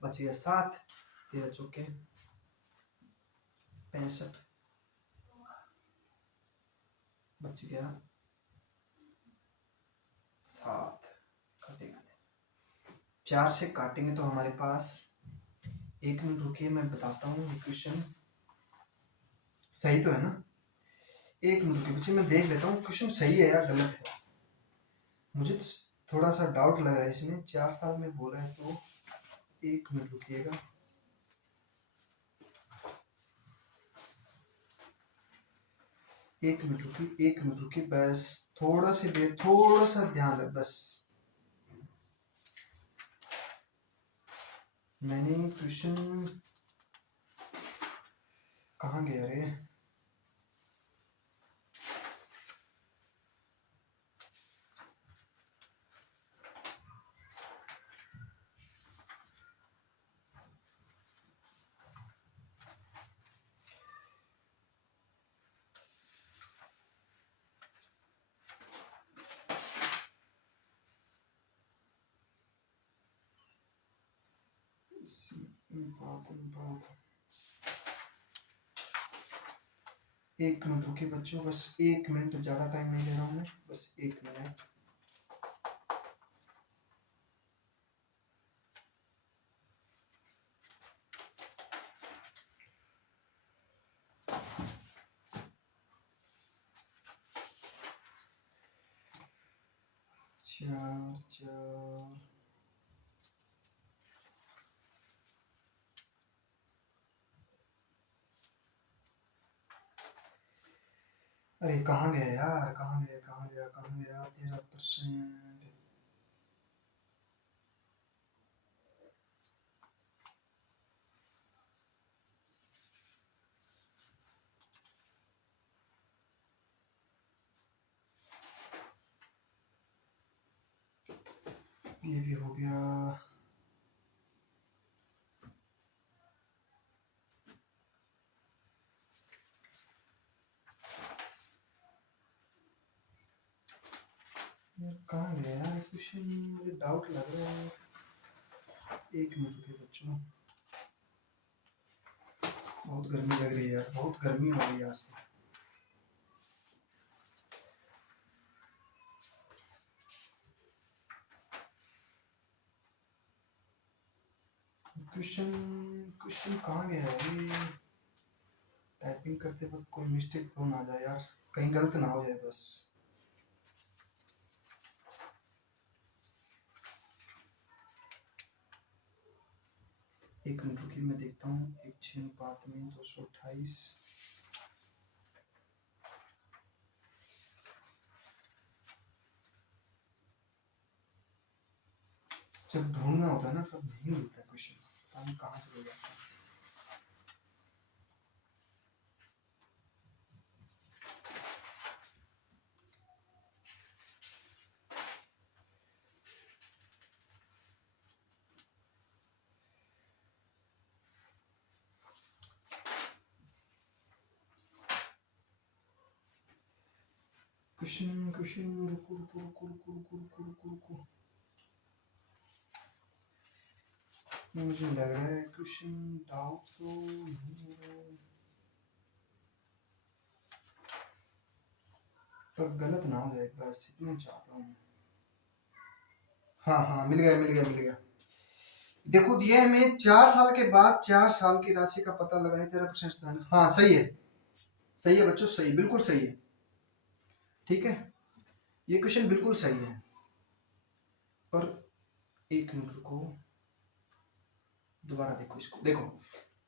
बच गया 7, 13 चौके 65, बच गया 7, काटेंगे 4 से काटेंगे तो हमारे पास, 1 मिनट रुकिए मैं बताता हूँ क्वेश्चन सही तो है ना। 1 मिनट रुकिए बच्चे, मैं देख लेता हूँ क्वेश्चन सही है या गलत है, मुझे तो थोड़ा सा डाउट लग रहा है इसमें। 4 साल में बोला है तो 1 मिनट रुकिएगा। एक मिनट रुकी बस, थोड़ा सा ध्यान रख बस। मैंने क्वेश्चन कहाँ गया रे, एक मिनट रुकिए बच्चों, बस 1 मिनट, ज्यादा टाइम नहीं ले रहा हूँ मैं, बस 1 मिनट। चार चार, अरे कहाँ गया यार, कहाँ गया 13%। ये भी हो गया, कहाँ गया यार क्वेश्चन, मुझे डाउट लग रहा है। 1 मिनट रुकिए बच्चों, बहुत गर्मी लग रही है यार, बहुत गर्मी हो रही है आज। क्वेश्चन क्वेश्चन कहाँ गया है, टाइपिंग करते वक्त कोई मिस्टेक हो ना जाए यार, कहीं गलत ना हो जाए बस। एक मिनट रुकिए, मैं देखता हूँ, 1:6 अनुपात में 228। जब ढूंढना होता है ना तब नहीं मिलता क्वेश्चन, पता नहीं कहाँ चले जाता है। क्वेश्चन क्वेश्चन रुको रुको रुको रुको रुको रुको रुको रुको, मुझे लग रहा है क्वेश्चन डाउट तो नहीं है, पर गलत ना हो जाए बस इतना चाहता हूँ। हाँ हाँ मिल गया मिल गया मिल गया। देखो दिया है हमें 4 साल के बाद 4 साल की राशि का पता लगाएं 13%। हाँ सही है बच्चों, सही, बिल्कुल सही है। ठीक है, ये क्वेश्चन बिल्कुल सही है, पर एक मिनट रुको, दोबारा देखो इसको। देखो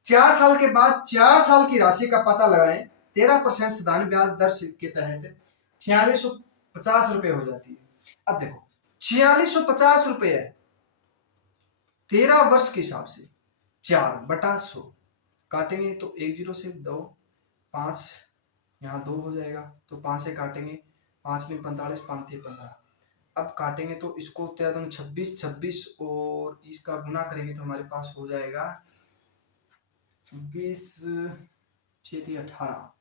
4 साल के बाद 4 साल की राशि का पता लगाएं 13% साधारण ब्याज दर के तहत 4650 रुपए हो जाती है। अब देखो 4650 रुपए है 13 वर्ष के हिसाब से, 4/100 काटेंगे तो 1 0 से 2 5, यहाँ 2 हो जाएगा तो 5 से काटेंगे, 5 में 45, 5 3 15। अब काटेंगे तो इसको 13 26 26 और इसका गुना करेंगे तो हमारे पास हो जाएगा 26 6 3 18,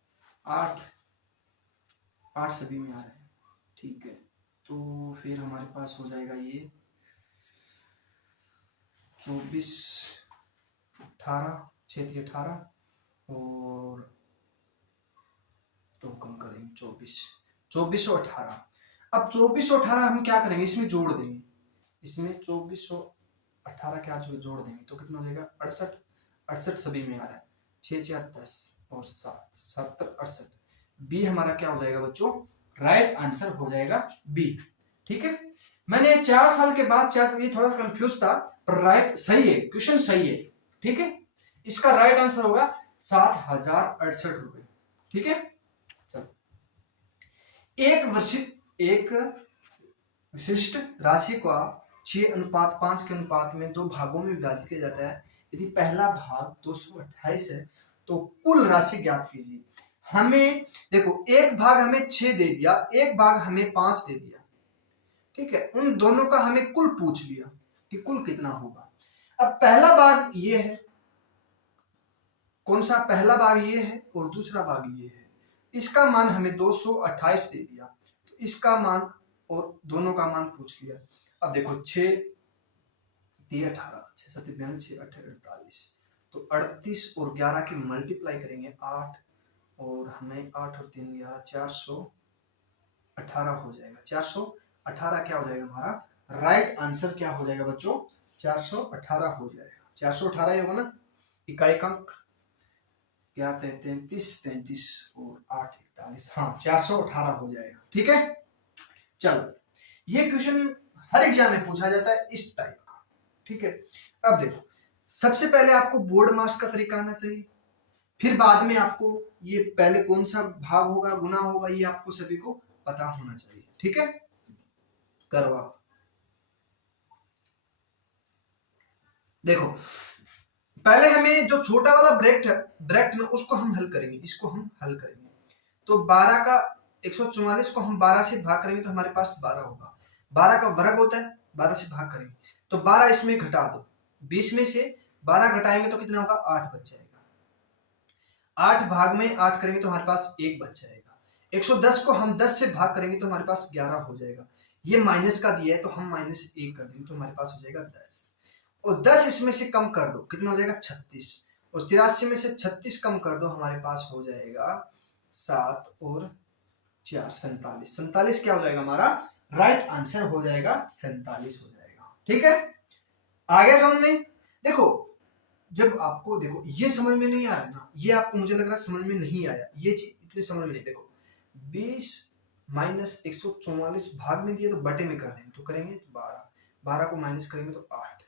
8 सभी में आ रहा है। ठीक है, तो फिर हमारे पास हो जाएगा ये 24 18 6 3 18 और तो कम करेंगे 24 और 18। अब 24 और 18 हम क्या करेंगे, इसमें जोड़ देंगे, इसमें 24 और 18 क्या जोड़ देंगे तो कितना हो जाएगा 68, 68 सभी में आ रहा है, 6 4 10 और 7 70 68। बी हमारा क्या हो जाएगा बच्चों, राइट आंसर हो जाएगा बी। ठीक है, मैंने 4 साल के बाद 4 साल, ये थोड़ा कंफ्यूज था पर राइट सही है, क्वेश्चन सही है। ठीक है, इसका राइट आंसर होगा 7068 रुपए। ठीक है, चलो एक विशिष्ट राशि का 6:5 के अनुपात में 2 भागों में विभाजित किया जाता है। यदि पहला भाग 228 है तो कुल राशि ज्ञात कीजिए। हमें देखो एक भाग हमें 6 दे दिया, एक भाग हमें 5 दे दिया। ठीक है, उन दोनों का हमें कुल पूछ लिया कि कुल कितना होगा। अब पहला भाग ये है, कौन सा, पहला भाग ये है और दूसरा भाग ये है, इसका मान हमें 228 दे दिया, तो इसका मान और दोनों का मान पूछ लिया। अब देखो 6 3 18 6 7 42 6 8 48, तो 38 और 11 की मल्टीप्लाई करेंगे 8 और हमें 8 और 3 11 418 हो जाएगा। 418 क्या हो जाएगा हमारा राइट आंसर, क्या हो जाएगा बच्चों 418 हो जाएगा। 418 ही होगा ना, इकाई अंक क्या 33 33 और 8 41, हाँ 418 हो जाएगा। ठीक है, चलो ये क्वेश्चन हर एग्जाम में पूछा जाता है इस टाइप का। ठीक है, अब देखो सबसे पहले आपको बोर्ड मास का तरीका आना चाहिए, फिर बाद में आपको ये पहले कौन सा भाग होगा गुना होगा ये आपको सभी को पता होना चाहिए। ठीक है, करो आप। देखो पहले हमें जो छोटा वाला ब्रैकेट में उसको हम हल करेंगे, इसको हम हल करेंगे। तो 12 का 144 को हम 12 से भाग करेंगे तो हमारे पास 12 होगा। 12 का वर्ग होता है, 12 से भाग करेंगे तो 12 इसमें घटा दो, 20 में से 12 घटाएंगे तो कितना होगा 8 बच जाएगा। 8 भाग में 8 करेंगे तो हमारे पास 1 बच जाएगा। 110 को हम 10 से भाग करेंगे तो हमारे पास 11 हो जाएगा। ये माइनस का दिया है तो हम -1 कर देंगे तो हमारे पास हो जाएगा 10, और 10 इसमें से कम कर दो कितना हो जाएगा 36, और 83 में से 36 कम कर दो हमारे पास हो जाएगा 7 और 4 47। 47 क्या हो जाएगा हमारा राइट आंसर हो जाएगा 47 हो जाएगा। ठीक है, आ गया समझ में। देखो जब आपको देखो ये समझ में नहीं आ रहा ना, ये आपको मुझे लग रहा है समझ में नहीं आया, ये चीज इतनी समझ में नहीं। देखो 20 माइनस 144 भाग में दिए तो बटे में कर देंगे तो करेंगे तो 12 को माइनस करेंगे तो 8।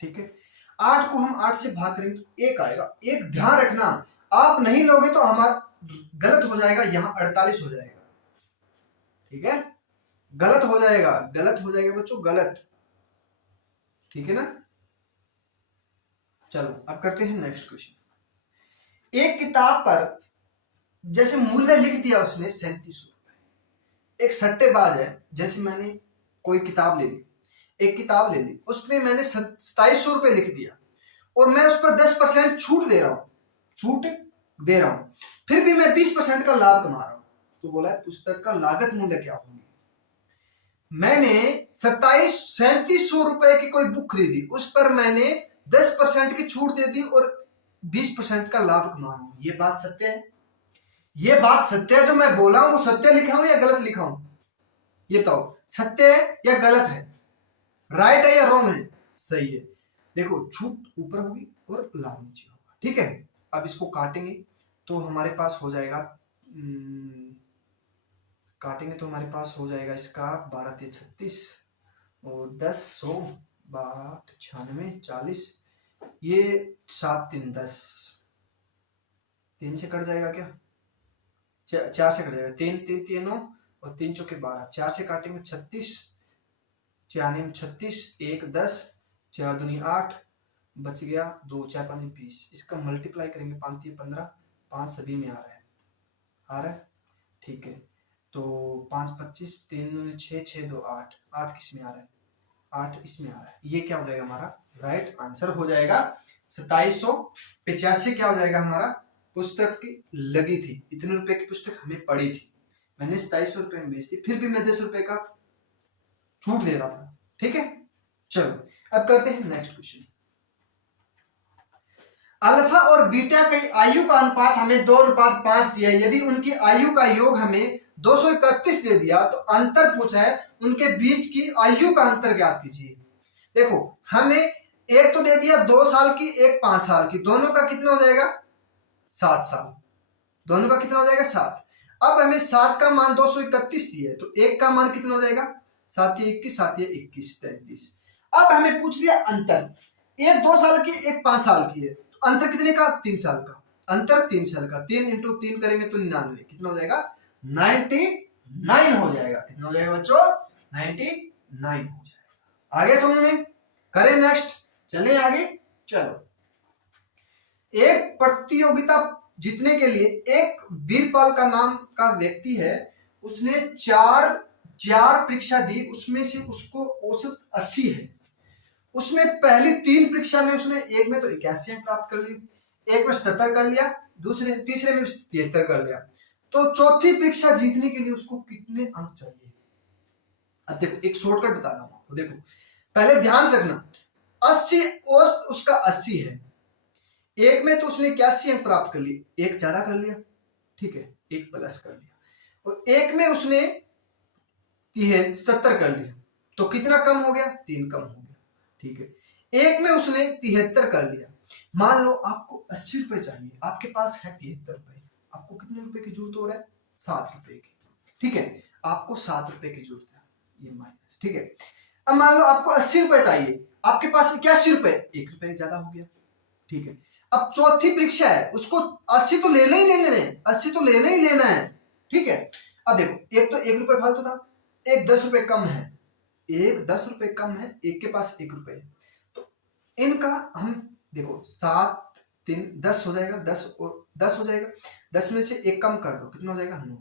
ठीक है, 8 को हम 8 से भाग करेंगे तो 1 आएगा। एक ध्यान रखना, आप नहीं लोगे तो हमारा गलत हो जाएगा, यहाँ 48 हो जाएगा। ठीक है, गलत हो जाएगा बच्चों, गलत। ठीक है ना। चलो अब करते हैं नेक्स्ट क्वेश्चन। एक किताब पर जैसे मूल्य लिख दिया उसने 3700। एक सट्टेबाज है, जैसे मैंने कोई किताब ले ली, एक किताब ले ली, उसमें मैंने 2700 रुपए लिख दिया और मैं उस पर 10% छूट दे रहा हूं, छूट दे रहा हूं, फिर भी मैं 20% का लाभ कमा रहा हूं। तो बोला है पुस्तक का लागत मूल्य क्या होगी। मैंने 3700 रुपए की कोई बुक खरीदी, उस पर मैंने 10% की छूट दे दी और 20% का लाभ कमा रहा हूं। ये बात सत्य है? ये बात सत्य है जो मैं बोला हूं वो सत्य लिखा हूं या गलत लिखा हूं? ये बताओ, सत्य है या गलत है, राइट है या रॉन्ग है? सही है। देखो छूट ऊपर होगी और लाभ नीचे होगा, ठीक है। अब इसको काटेंगे तो हमारे पास हो जाएगा, काटेंगे तो हमारे पास हो जाएगा इसका 12 3 36 और 10 100 62 96 40, ये 7 3 10, 3 से कट जाएगा क्या, 4 से कट जाएगा, 3 3 3 9 और 3 चौके 12, 4 से काटेंगे 36, 96 में 36, 1 10, 4 दूनी 8, बच गया 2 4 5 20, इसका मल्टीप्लाई करेंगे 5 3 15, 5 सभी में आ रहा है, आ रहा है, ठीक है। तो 5 25, 3 दूनी 6 6 2 8, 8 किस में आ रहा है, 8 इसमें आ रहा है। ये क्या हो जाएगा हमारा राइट आंसर हो जाएगा 2785। क्या हो जाएगा हमारा, पुस्तक की लगी थी, इतने रुपए की पुस्तक हमें पड़ी थी, मैंने 2700 रुपए में बेच दी, फिर भी मैं 10 रुपए का छूट दे रहा था, ठीक है। चलो अब करते हैं नेक्स्ट क्वेश्चन। अल्फा और बीटा की आयु का अनुपात हमें 2:5 दिया है। यदि उनकी आयु का योग हमें 231 दे दिया तो अंतर पूछा है, उनके बीच की आयु का अंतर ज्ञात कीजिए। देखो हमें एक तो दे दिया 2 साल की, एक 5 साल की, दोनों का कितना हो जाएगा 7 साल, दोनों का कितना हो जाएगा 7। अब हमें 7 का मान 231 दिया है तो एक का मान कितना हो जाएगा 7 या 21, 7 या 21 33। अब हमें पूछ लिया अंतर, एक 2 साल की एक 5 साल की है, तो अंतर कितने का 3 साल का, अंतर 3 साल का, 3 इंटू 3 करेंगे तो 99, कितना हो जाएगा 99 हो जाएगा, कितना हो जाएगा बच्चों 99 हो जाएगा। आगे समझ में, करें नेक्स्ट, चलें आगे। चलो एक प्रतियोगिता जीतने के लिए एक वीरपाल का नाम का व्यक्ति है, उसने चार परीक्षा दी, उसमें से उसको औसत 80 है। उसमें पहली 3 परीक्षा में उसने एक में तो 81 अंक प्राप्त कर ली, एक में 77 कर लिया, तीसरे में 73 कर लिया, तो चौथी परीक्षा जीतने के लिए उसको कितने अंक चाहिए। अब देखो एक शॉर्टकट बता रहा हूं आपको, देखो पहले ध्यान रखना, 80 औसत उसका 80 है, एक में तो उसने 81 अंक प्राप्त कर लिए, एक ज्यादा कर लिया, ठीक है, एक प्लस कर लिया, और एक में उसने 77 कर लिया, तो कितना कम हो गया 3 कम हो गया, ठीक है। एक में उसने 73 कर लिया, मान लो आपको 80 रुपए चाहिए, आपके पास है 73 रुपए, आपको कितने रुपए की जरूरत हो रहा है 7 रुपए की, ठीक है, आपको 7 रुपए की जरूरत है, ये माइनस, ठीक है। अब मान लो आपको 80 रुपए चाहिए, आपके पास 81 रुपए, 1 रुपए ज्यादा हो गया, ठीक है। अब चौथी परीक्षा है, उसको 80 तो लेना ही लेना है, 80 तो लेना ही लेना है, ठीक है। अब देखो एक तो 1 रुपए फालतू था, एक 10 रुपए कम है, एक 10 रुपए कम है, एक के पास 1 रुपए, तो इनका हम देखो 7 3 10 हो जाएगा, 10 और 10 हो जाएगा, 10 में से 1 कम कर दो, कितना हो जाएगा 9,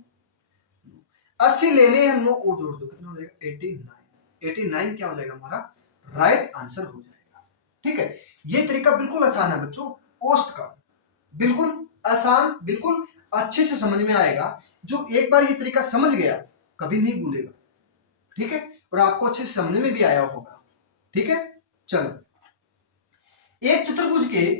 80 लेने हैं 9 और जोड़ दो, कितना हो जाएगा 89, 89 क्या हो जाएगा हमारा राइट आंसर हो जाएगा, ठीक है। ये तरीका बिल्कुल आसान है बच्चों, औसत का बिल्कुल आसान, बिल्कुल अच्छे से समझ में आएगा, जो एक बार ये तरीका समझ गया कभी नहीं भूलेगा, ठीक है, और आपको अच्छे से समझ में भी आया होगा, ठीक है। चलो एक चतुर्भुज के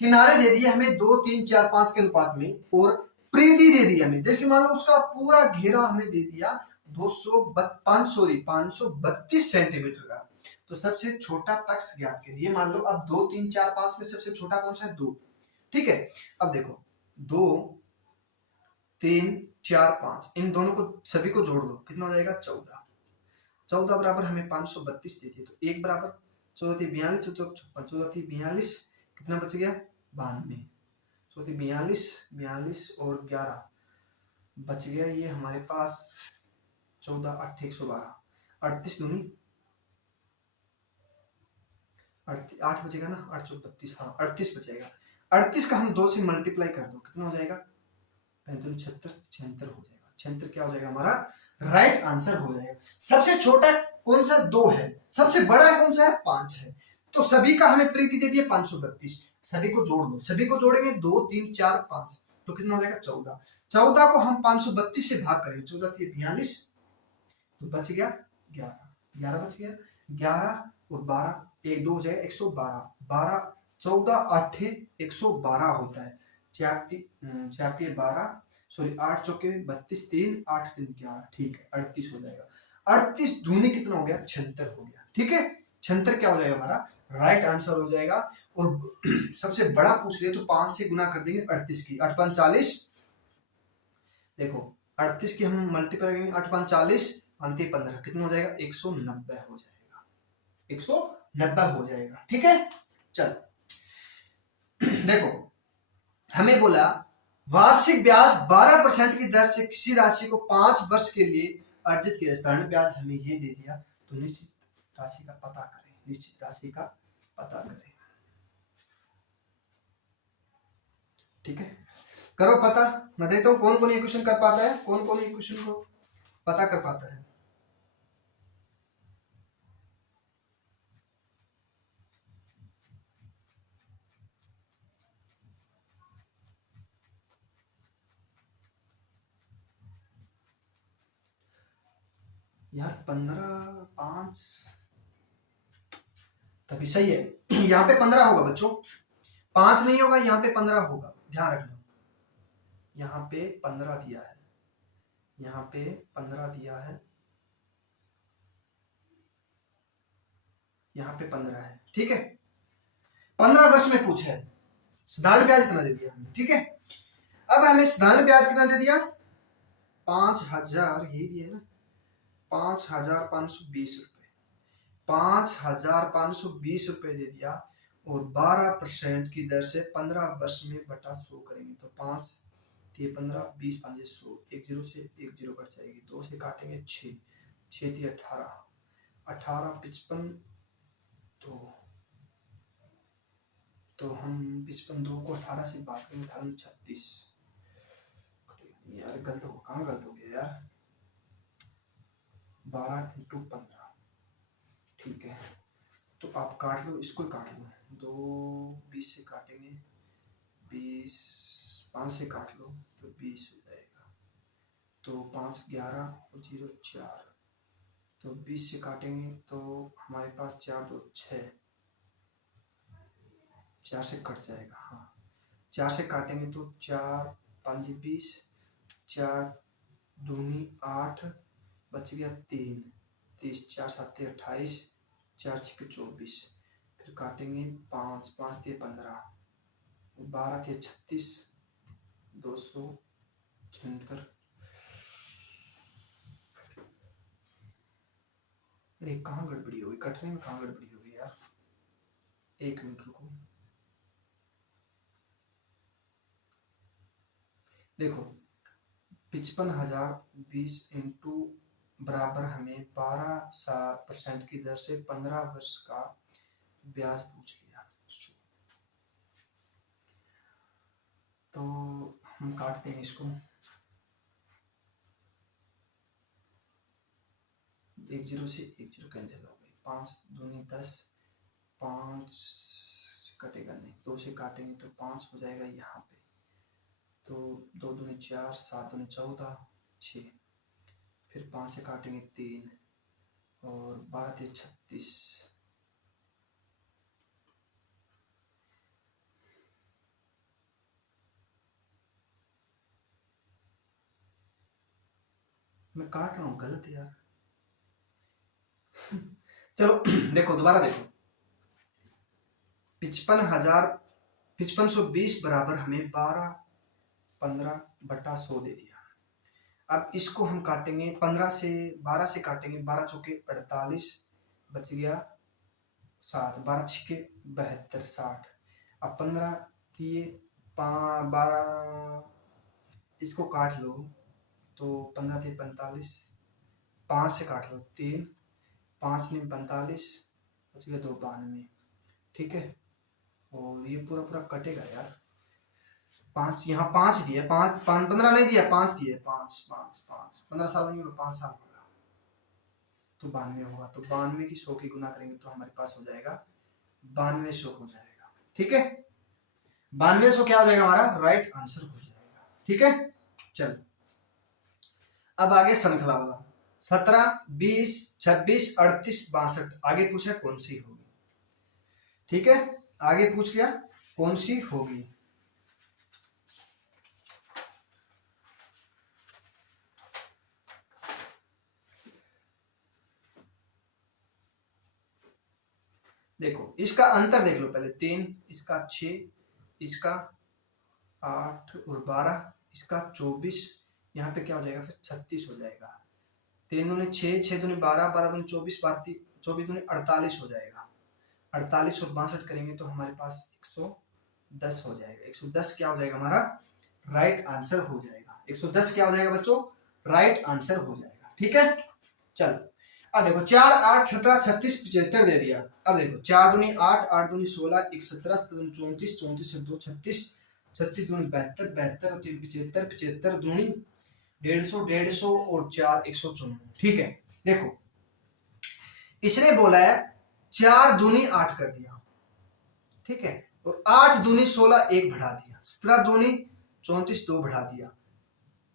किनारे दे दिए हमें 2 3 4 5 के अनुपात में, और परिधि दे दी हमें, जैसे मान लो उसका पूरा घेरा हमें दे दिया 532 सेंटीमीटर का, तो सबसे छोटा पक्ष ज्ञात कीजिए। मान लो अब 2 3 4 5 में सबसे छोटा कौन सा है 2, ठीक है। अब देखो 2 3 4 5 इन दोनों को सभी को जोड़ दो, कितना हो जाएगा 14, 14 बराबर हमें 532 देती है, तो 1 बराबर 14 42 54 14 42, कितना बच गया 92, 42 42 और 11 बच गया, ये हमारे पास 14 8 112, 38 दूनी 8 बचेगा ना, 8 चौक 32, हाँ 38 बचेगा। 38 का हम 2 से मल्टीप्लाई कर दो, कितना हो जाएगा, 35 76 76 हो जाएगा। 76 क्या हो जाएगा हमारा राइट आंसर हो जाएगा। सबसे छोटा कौन सा 2 है, सबसे बड़ा कौन सा है 5 है। तो सभी का हमें प्रीति दे दिया 532, सभी को जोड़ दो, सभी को जोड़ेंगे 2 3 4 5 तो कितना हो जाएगा 14। 14 को हम 532 से भाग करेंगे, 14 42 तो बच गया 11, 11 बच गया, 11 और 12 1 2 हो जाएगा 112, 12 14 8 112 होता है। 4 3 12 सॉरी 8 चौके 32 3 8 3 11, ठीक है 38 हो जाएगा। 38 दूनी कितना हो गया 76 हो गया, ठीक है 76 क्या हो जाएगा हमारा राइट आंसर हो जाएगा। और सबसे बड़ा पूछ ले तो 5 से गुना कर देंगे 38 की, 8 5 40, देखो 38 की हम मल्टीप्लाई करेंगे 8 5 40 अंतिम 15 कितना हो जाएगा 190 हो जाएगा, 190 हो जाएगा, ठीक है। चलो देखो हमें बोला वार्षिक ब्याज 12% की दर से किसी राशि को 5 वर्ष के लिए अर्जित किया, साधारण ब्याज हमें ये दे दिया, तो निश्चित राशि का पता करें, निश्चित राशि का पता करें, ठीक है करो पता। मैं देखता हूं कौन कौन ये क्वेश्चन कर पाता है, कौन कौन ये क्वेश्चन को पता कर पाता है। यार 15 5 तभी सही है। यहाँ पे 15 होगा बच्चों, 5 नहीं होगा, यहाँ पे 15 होगा, ध्यान रखना। यहाँ पे 15 दिया है, यहाँ पे 15 दिया है, यहाँ पे 15 है, ठीक है 15 वर्ष में पूछा है, साधारण ब्याज कितना दे दिया हमें, ठीक है। अब हमें साधारण ब्याज कितना दे दिया 5000, ये दिया ना 5520 रुपए, 5520 रुपए दे दिया और 12% की दर से 15 वर्ष में बटा 100 करेंगे तो 5 15 20 5 100, 1 0 से 1 0 कट जाएगी, 2 से काटेंगे 6 6 18 18 55, तो हम 55 2 को 18 से भाग करेंगे 18 36, यार गलत हो, कहाँ गलत हो गया यार, 12 इंटू 15, ठीक है तो आप काट लो, इसको काट लो, 2 20 से काटेंगे 20, 5 से काट लो तो 20 हो जाएगा, तो 5 11 और 0 4, तो 20 से काटेंगे तो हमारे पास 4 2 6, 4 से कट जाएगा, हाँ 4 से काटेंगे तो 4 5 20, 4 दूनी 8 बच गया 3 30, 4 7 28, 4 6 24, फिर काटेंगे 5 5 15, 12 36, 276, अरे कहाँ गड़बड़ी होगी, कटने में कहाँ गड़बड़ी होगी यार, 1 मिनट रुको, देखो 55,020 इंटू बराबर हमें 12% की दर से 15 वर्ष का ब्याज पूछ लिया, तो हम काटते हैं इसको, 1 0 से 1 0 कैंसिल हो गई, 5 दूनी 10, 5 कटेगा नहीं, 2 से काटेंगे तो 5 हो जाएगा यहाँ पे, तो 2 दूनी 4 7 दूनी 14 6, फिर 5 से काटेंगे 3 और 12 36, मैं काट रहा हूँ गलत यार। चलो देखो दोबारा देखो, 55,020 बराबर हमें 15 बटा 100 दे दिया। अब इसको हम काटेंगे 15 से 12 से काटेंगे, 12 चौके 48 बच गया 7, 12 छिके 72 60, अब 15 दिए 12, इसको काट लो तो 15 थे 45, 5 से काट लो 3, 5 नहीं 45 बच गया 2 92, ठीक है, और ये पूरा पूरा कटेगा यार। 5 यहाँ 5 दिए, 5 5 15 नहीं दिया, 5 दिए, 5 5 5 15 साल नहीं होगा, 5 साल होगा तो 92 होगा। तो 92 की 100 की गुना करेंगे तो हमारे पास हो जाएगा 9200 हो जाएगा। ठीक है, 9200 क्या हो जाएगा हमारा राइट आंसर हो जाएगा। ठीक है, चलो अब आगे श्रृंखला वाला 17 20 26 38 62 आगे पूछा कौन सी होगी। ठीक है, आगे पूछ लिया कौन सी होगी। देखो इसका अंतर देख लो पहले, 3 इसका 6 इसका 8 और 12 इसका 24, यहाँ पे क्या हो जाएगा फिर 36 हो जाएगा। 3 दूनी 6 6 दूनी 12 12 दूनी 24 24 दूनी 48 हो जाएगा। 48 और 62 करेंगे तो हमारे पास 110 हो जाएगा। 110 क्या हो जाएगा हमारा राइट आंसर हो जाएगा। 110 क्या हो जाएगा बच्चों राइट आंसर हो जाएगा। ठीक है, चलो अब देखो 4 8 17 36 75 दे दिया। अब देखो 4 दूनी 8 8 दूनी 16 1 17 17 34 34 से 2 36 36 दूनी 72 72 और 3 75 75 दूनी 150 150 और 4 154। ठीक है, देखो इसने बोला है 4 दूनी 8 कर दिया, ठीक है, और 8 दूनी 16 1 बढ़ा दिया, 17 दूनी 34 2 बढ़ा दिया,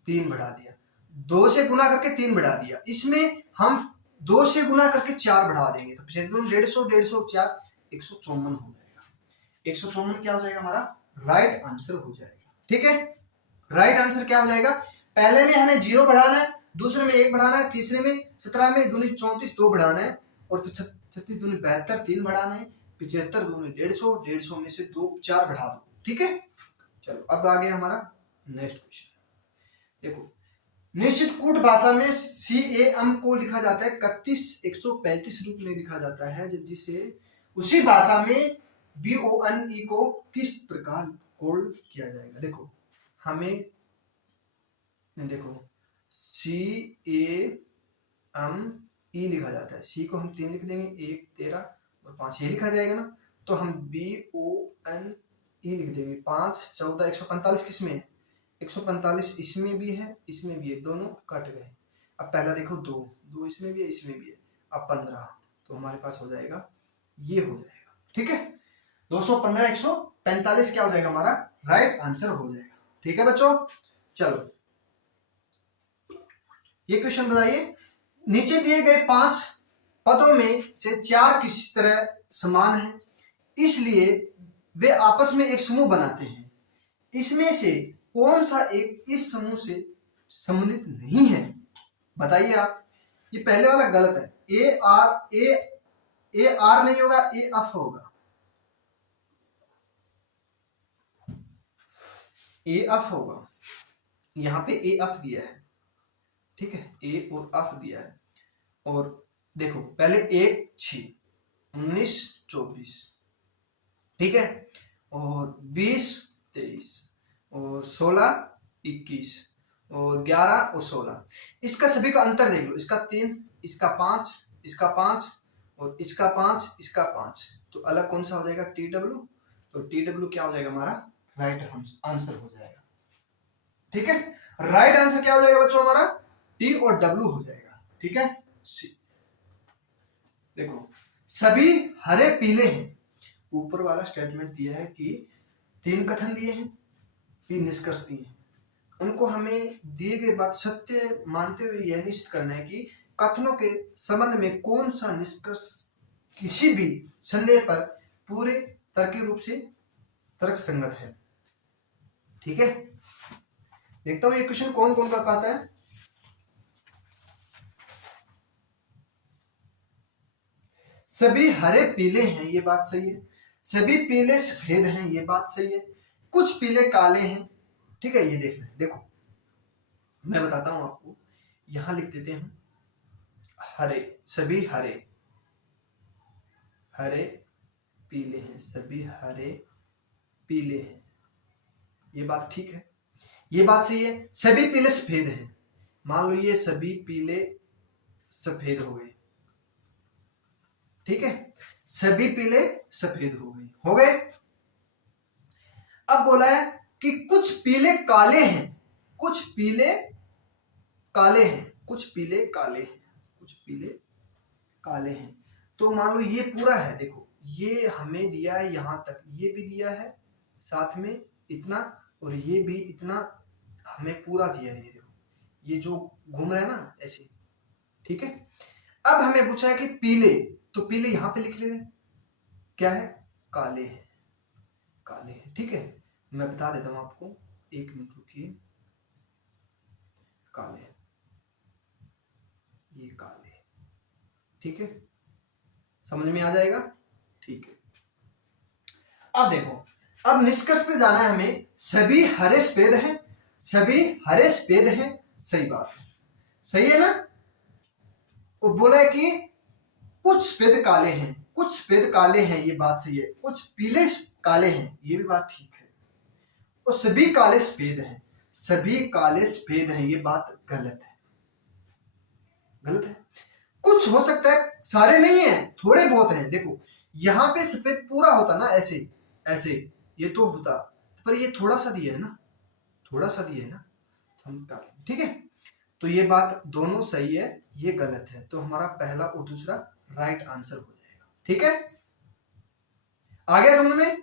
3 बढ़ा दिया, 2 से गुना करके 3 बढ़ा दिया। इसमें हम 2 से गुना करके 4 बढ़ा देंगे तो 150 150 4 154 हो जाएगा। 154 क्या हो जाएगा हमारा राइट आंसर हो जाएगा। ठीक है, राइट आंसर क्या हो जाएगा, पहले में हमें 0 बढ़ाना है, दूसरे में 1 बढ़ाना है, तीसरे में 17 में दूनी 34 2 बढ़ाना है, और 36 दूनी 72 3 बढ़ाना है, 75 दूनी 150 150 में से 2 4 बढ़ा दो। ठीक है, चलो अब आ गया हमारा नेक्स्ट क्वेश्चन। देखो निश्चित कूट भाषा में CAM को लिखा जाता है 31 135 रूप में लिखा जाता है, जिसे उसी भाषा में BONE को किस प्रकार कोड किया जाएगा। देखो हमें देखो CAME लिखा जाता है, C को हम 3 लिख देंगे, 1 13 और 5 ये लिखा जाएगा ना, तो हम BONE लिख देंगे। 5 14 145 किसमें है 145 इसमें भी है इसमें भी है, दोनों कट गए। अब पहला देखो 2 2 इसमें भी है इसमें भी है, अब 15 तो हमारे पास हो जाएगा ये हो जाएगा। ठीक है, 215 145 क्या हो जाएगा हमारा राइट आंसर हो जाएगा। ठीक है बच्चों, चलो ये क्वेश्चन बताइए, नीचे दिए गए 5 पदों में से 4 किसी तरह समान हैं, इसलिए वे आपस में एक समूह बनाते हैं। इसमें से कौन सा एक इस समूह से संबंधित नहीं है, बताइए आप। ये पहले वाला गलत है, ए आर नहीं होगा, ए एफ होगा, ए एफ होगा। यहाँ पे ए एफ दिया है, ठीक है, ए और एफ दिया है। और देखो पहले 1 6 19 24, ठीक है, और 20 23 और 16 21 और 11 और 16। इसका सभी का अंतर देख लो, इसका 3 इसका 5 इसका 5 और इसका 5 इसका 5, तो अलग कौन सा हो जाएगा TW, तो TW क्या हो जाएगा हमारा राइट आंसर हो जाएगा। ठीक है, राइट आंसर क्या हो जाएगा बच्चों हमारा T और W हो जाएगा। ठीक है, देखो सभी हरे पीले हैं, ऊपर वाला स्टेटमेंट दिया है कि 3 कथन दिए हैं 3 निष्कर्ष दिए हैं, उनको हमें दिए गए बात सत्य मानते हुए यह निश्चित करना है कि कथनों के संबंध में कौन सा निष्कर्ष किसी भी संदेह पर पूरे तर्कीय रूप से तर्क संगत है। ठीक है, देखता हूं ये क्वेश्चन कौन कौन कर पाता है। सभी हरे पीले हैं, ये बात सही है। सभी पीले सफेद हैं, ये बात सही है। कुछ पीले काले हैं, ठीक है, ये देखना है। देखो मैं बताता हूं आपको, यहां लिख देते हैं हरे, सभी हरे हरे पीले हैं, सभी हरे पीले हैं, ये बात ठीक है, ये बात सही है। सभी पीले सफेद हैं, मान लो ये सभी पीले सफेद हो गए, ठीक है। सभी पीले सफेद हो गए, हो गए। अब बोला है कि कुछ पीले काले हैं, कुछ पीले काले हैं, कुछ पीले काले हैं, कुछ पीले काले हैं। तो मान लो ये पूरा है, देखो ये हमें दिया है यहां तक, ये भी दिया है साथ में इतना, और ये भी इतना हमें पूरा दिया है। ये देखो ये जो घूम रहा है ना ऐसे, ठीक है। अब हमें पूछा है कि पीले, तो पीले यहां पे लिख ले रहे हैं, क्या है, काले हैं, काले हैं, ठीक है। मैं बता देता हूं आपको, एक मिनट रुकिए, काले, ये काले, ठीक है, समझ में आ जाएगा, ठीक है। अब देखो, अब निष्कर्ष पे जाना है हमें, सभी हरे सफेद हैं, सभी हरे सफेद हैं, सही बात है, सही है ना। और बोला है कि कुछ सफेद काले हैं, कुछ सफेद काले हैं, ये बात सही है, कुछ पीले काले हैं, ये भी बात ठीक है। और सभी काले सफेद हैं, सभी काले सफेद हैं, ये बात गलत है, गलत है। कुछ हो सकता है, सारे नहीं है, थोड़े बहुत हैं। देखो यहां पे सफेद पूरा होता ना ऐसे ऐसे, ये तो होता, पर ये थोड़ा सा दिया है ना, थोड़ा सा दिया है ना, तो हम कर, ठीक है। तो ये बात दोनों सही है, ये गलत है, तो हमारा पहला और दूसरा राइट आंसर हो जाएगा, ठीक है। आगे समझ में,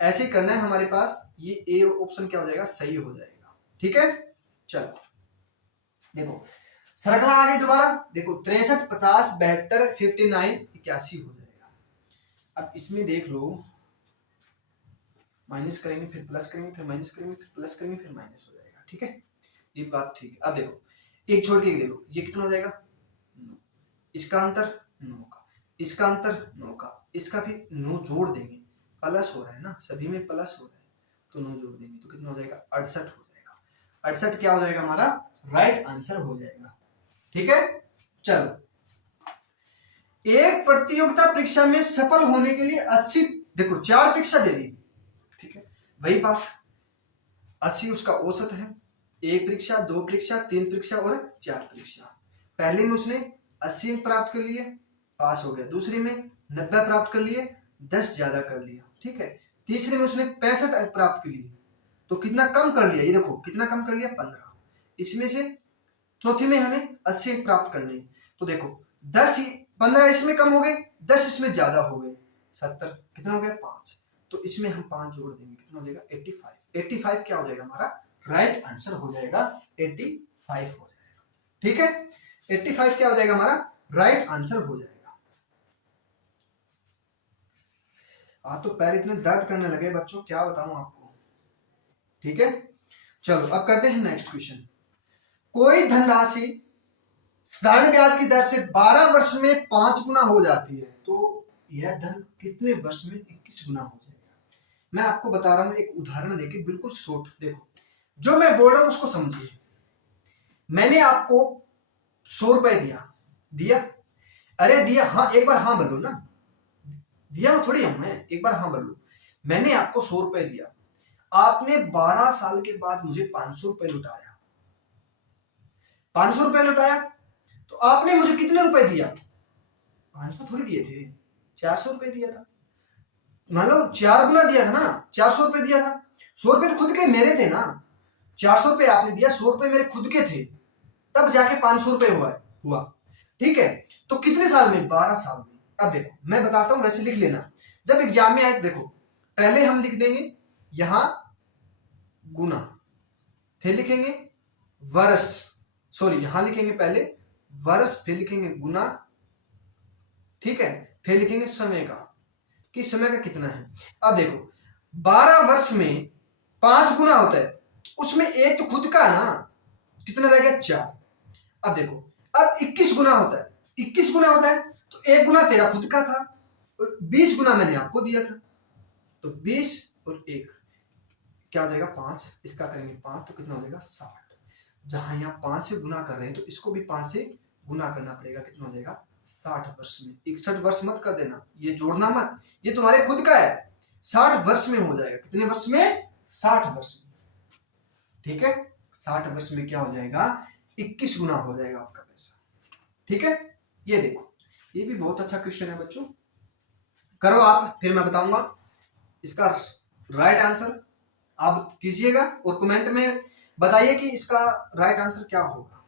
ऐसे ही करना है हमारे पास, ये ए ऑप्शन क्या हो जाएगा, सही हो जाएगा, ठीक है। चलो देखो सरकना आगे दोबारा, देखो 63, 50, 72, 59, 81 हो जाएगा। अब इसमें देख लो, माइनस करेंगे फिर प्लस करेंगे, फिर माइनस करेंगे, फिर प्लस करेंगे, फिर माइनस हो जाएगा, ठीक है, ये बात ठीक है। अब देखो एक छोड़ के देखो, ये कितना हो जाएगा, 9, इसका अंतर 9 का, इसका अंतर 9 का, इसका भी 9 जोड़ देंगे, प्लस हो रहा है ना, सभी में प्लस हो रहा है, तो 9 जोड़ देंगे तो कितना हो जाएगा, 68 हो जाएगा। 68 क्या हो जाएगा, हमारा राइट आंसर हो जाएगा, ठीक है। चलो, एक प्रतियोगिता परीक्षा में सफल होने के लिए 80, देखो 4 परीक्षा दे दी, ठीक है, वही बात, 80 उसका औसत है, 1 परीक्षा, 2 परीक्षा, 3 परीक्षा और 4 परीक्षा। पहले में उसने 80 अंक प्राप्त कर लिए, पास हो गया। दूसरी में 90 प्राप्त कर लिए, 10 ज्यादा कर लिया, ठीक है। तीसरे में उसने 65 अंक प्राप्त कर लिए, तो कितना कम कर लिया, ये देखो कितना कम कर लिया, 15। इसमें से चौथी में हमें 80 अंक प्राप्त करने हैं, तो देखो 15 इसमें कम हो गए, 10 इसमें ज्यादा हो गए, 70, कितना हो गया, 5, तो इसमें हम 5 जोड़ देंगे, कितना हो जाएगा, 85। 85 क्या हो जाएगा, हमारा राइट आंसर हो जाएगा, 85 हो जाएगा, ठीक है। 85 क्या हो जाएगा, हमारा राइट आंसर हो जाएगा। तो पैर इतने दर्द करने लगे बच्चों, क्या बताऊं आपको, ठीक है। चलो अब करते हैं नेक्स्ट क्वेश्चन। कोई धनराशि साधारण ब्याज की दर से 12 वर्ष में 5 गुना हो जाती है, तो यह धन कितने वर्ष में 21 गुना हो जाएगा। मैं आपको बता रहा हूं एक उदाहरण देके, बिल्कुल शॉर्ट, देखो जो मैं बोल रहा हूं उसको समझिए। मैंने आपको 100 रुपए दिया, अरे दिया, हाँ एक बार हाँ बोलो ना, दिया थोड़ी हम है, एक बार हाँ बोलो। मैंने आपको 100 रुपए दिया, आपने 12 साल के बाद मुझे 500 रुपए लुटाया, 500 रुपए लुटाया, तो आपने मुझे कितने रुपए दिया, 500 थोड़ी दिए थे, 400 रुपए दिया था, मान लो 4 गुना दिया था ना, 400 रुपए दिया था। 100 रुपए तो खुद के मेरे थे ना, 400 रुपए आपने दिया, 100 रुपए मेरे खुद के थे, तब जाके 500 रुपए हुआ, ठीक है। तो कितने साल में, 12 साल में। अब देखो मैं बताता हूं, वैसे लिख लेना, जब एग्जाम में आए तो देखो पहले हम लिख देंगे यहां गुना, फिर लिखेंगे वर्ष, सॉरी यहां लिखेंगे पहले वर्ष, फिर लिखेंगे गुना, ठीक है, फिर लिखेंगे समय का, कि समय का कितना है। अब देखो 12 वर्ष में 5 गुना होता है, उसमें एक तो खुद का ना, कितना रह गया, 4। अब देखो अब 21 गुना होता है, 21 गुना होता है, तो 1 गुना तेरा खुद का था और 20 गुना मैंने आपको दिया था, तो 20 और 1 क्या हो जाएगा, 5, इसका करेंगे 5, तो कितना हो जाएगा, 60। जहां यहाँ 5 से गुना कर रहे हैं, तो इसको भी 5 से गुना करना पड़ेगा, कितना हो जाएगा, 60 वर्ष में। 61 वर्ष मत कर देना, ये जोड़ना मत, ये तुम्हारे खुद का है, 60 वर्ष में हो जाएगा, कितने वर्ष में, 60 वर्ष में, ठीक है। 60 वर्ष में क्या हो जाएगा, 21 गुना हो जाएगा आपका पैसा, ठीक है। ये देखो ये भी बहुत अच्छा क्वेश्चन है बच्चों, करो आप, फिर मैं बताऊंगा इसका राइट आंसर। आप कीजिएगा और कमेंट में बताइए कि इसका राइट आंसर क्या होगा।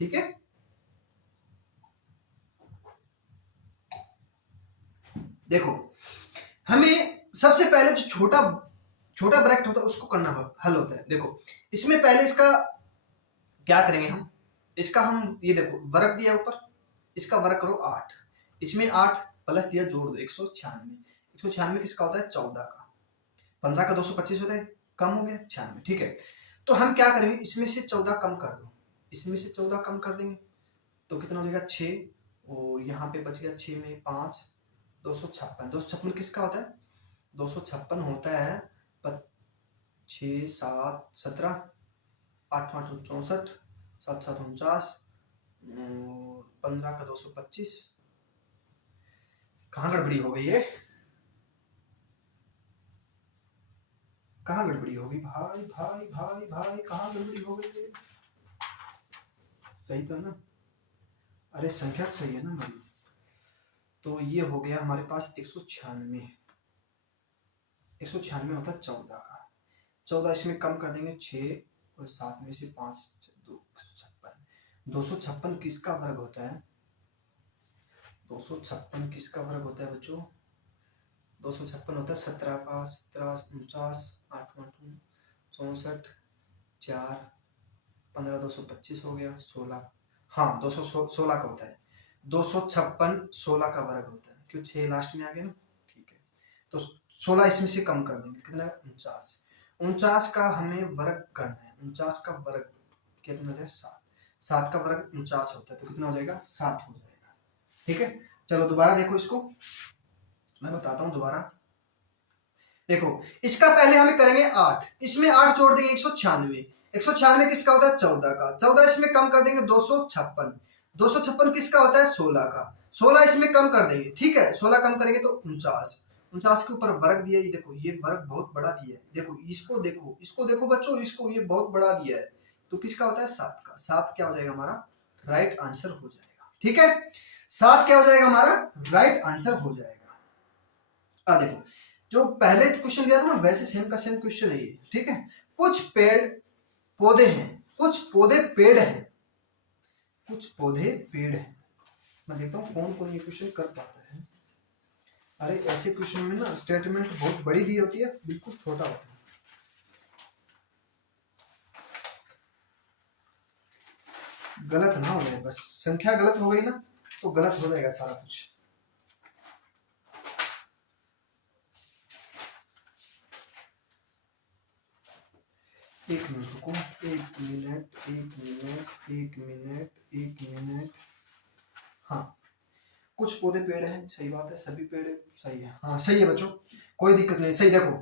ठीक है, देखो हमें सबसे पहले जो छोटा छोटा ब्रैकेट होता है उसको करना हल होता है। देखो इसमें पहले इसका क्या करेंगे हम, इसका हम ये देखो वर्ग दिया ऊपर, इसका वर्ग करो 8, इसमें 8 प्लस दिया जोड़ दो 196। 196 किसका होता है 14 का, 15 का 225 होता है, कम हो गया 96। ठीक है, तो हम क्या करेंगे, इसमें से 14 कम कर दो, इसमें से 14 कम कर देंगे तो कितना हो जाएगा 6, और यहाँ पे बच गया 6 में 5, 256। 256 किसका होता है, 256 होता है 6 7 17, 8 8 64, 7 7 49, 15 का 225। कहाँ गड़बड़ी हो गई है, कहाँ गड़बड़ी हो गई भाई भाई भाई भाई, कहाँ गड़बड़ी हो गई है, सही तो है ना, अरे संख्या सही है ना हमारी। तो ये हो गया हमारे पास 196, 196 होता है 14 का, 14 इसमें कम कर देंगे 6, और 7 में से 5 256। 256 किसका वर्ग होता है, 256 किसका वर्ग होता है बच्चों, 256 होता है 17 का, 17 49, 8 8 64, 4 15 225 हो गया 16, हाँ 216 का होता है, 256 16 का वर्ग होता है, क्यों 6 लास्ट में आ गया ना। ठीक है, तो 16 इसमें से कम कर देंगे, कितना 49, 49 का हमें वर्ग करना है, 49 का वर्ग कितना हो जाए 7, 7 का वर्ग 49 होता है, तो कितना हो जाएगा 7 हो जाएगा। ठीक है, चलो दोबारा देखो इसको, मैं बताता हूं दोबारा। देखो इसका पहले हमें करेंगे 8, इसमें 8 जोड़ देंगे 196, 196 किसका होता है 14 का, 14 इसमें कम कर देंगे 256, 256 किसका होता है 16 का, 16 इसमें कम कर देंगे। ठीक है, 16 कम करेंगे तो 49, 49 के ऊपर वर्ग दिया, ये देखो ये वर्ग बहुत बड़ा दिया है, देखो इसको देखो, इसको देखो बच्चों, इसको ये बहुत बड़ा दिया है, तो किसका होता है 7 का, 7 क्या हो जाएगा हमारा राइट आंसर हो जाएगा। ठीक है, 7 क्या हो जाएगा हमारा राइट आंसर हो जाएगा। देखो जो पहले क्वेश्चन दिया था ना वैसे सेम का सेम क्वेश्चन है ये। ठीक है, कुछ पेड़ पौधे हैं, कुछ पौधे पेड़ हैं, कुछ पौधे पेड़ हैं, मैं देखता हूँ कौन कौन ये क्वेश्चन कर पाता है। अरे ऐसे क्वेश्चन में ना स्टेटमेंट बहुत बड़ी दी होती है, बिल्कुल छोटा होता है। गलत ना हो जाए बस, संख्या गलत हो गई ना तो गलत हो जाएगा सारा कुछ। एक मिनट रुको, एक मिनट एक मिनट एक मिनट एक मिनट, हाँ कुछ पौधे पेड़ हैं, सही बात है, सभी पेड़ सही है, हाँ सही है बच्चों, कोई दिक्कत नहीं, सही। देखो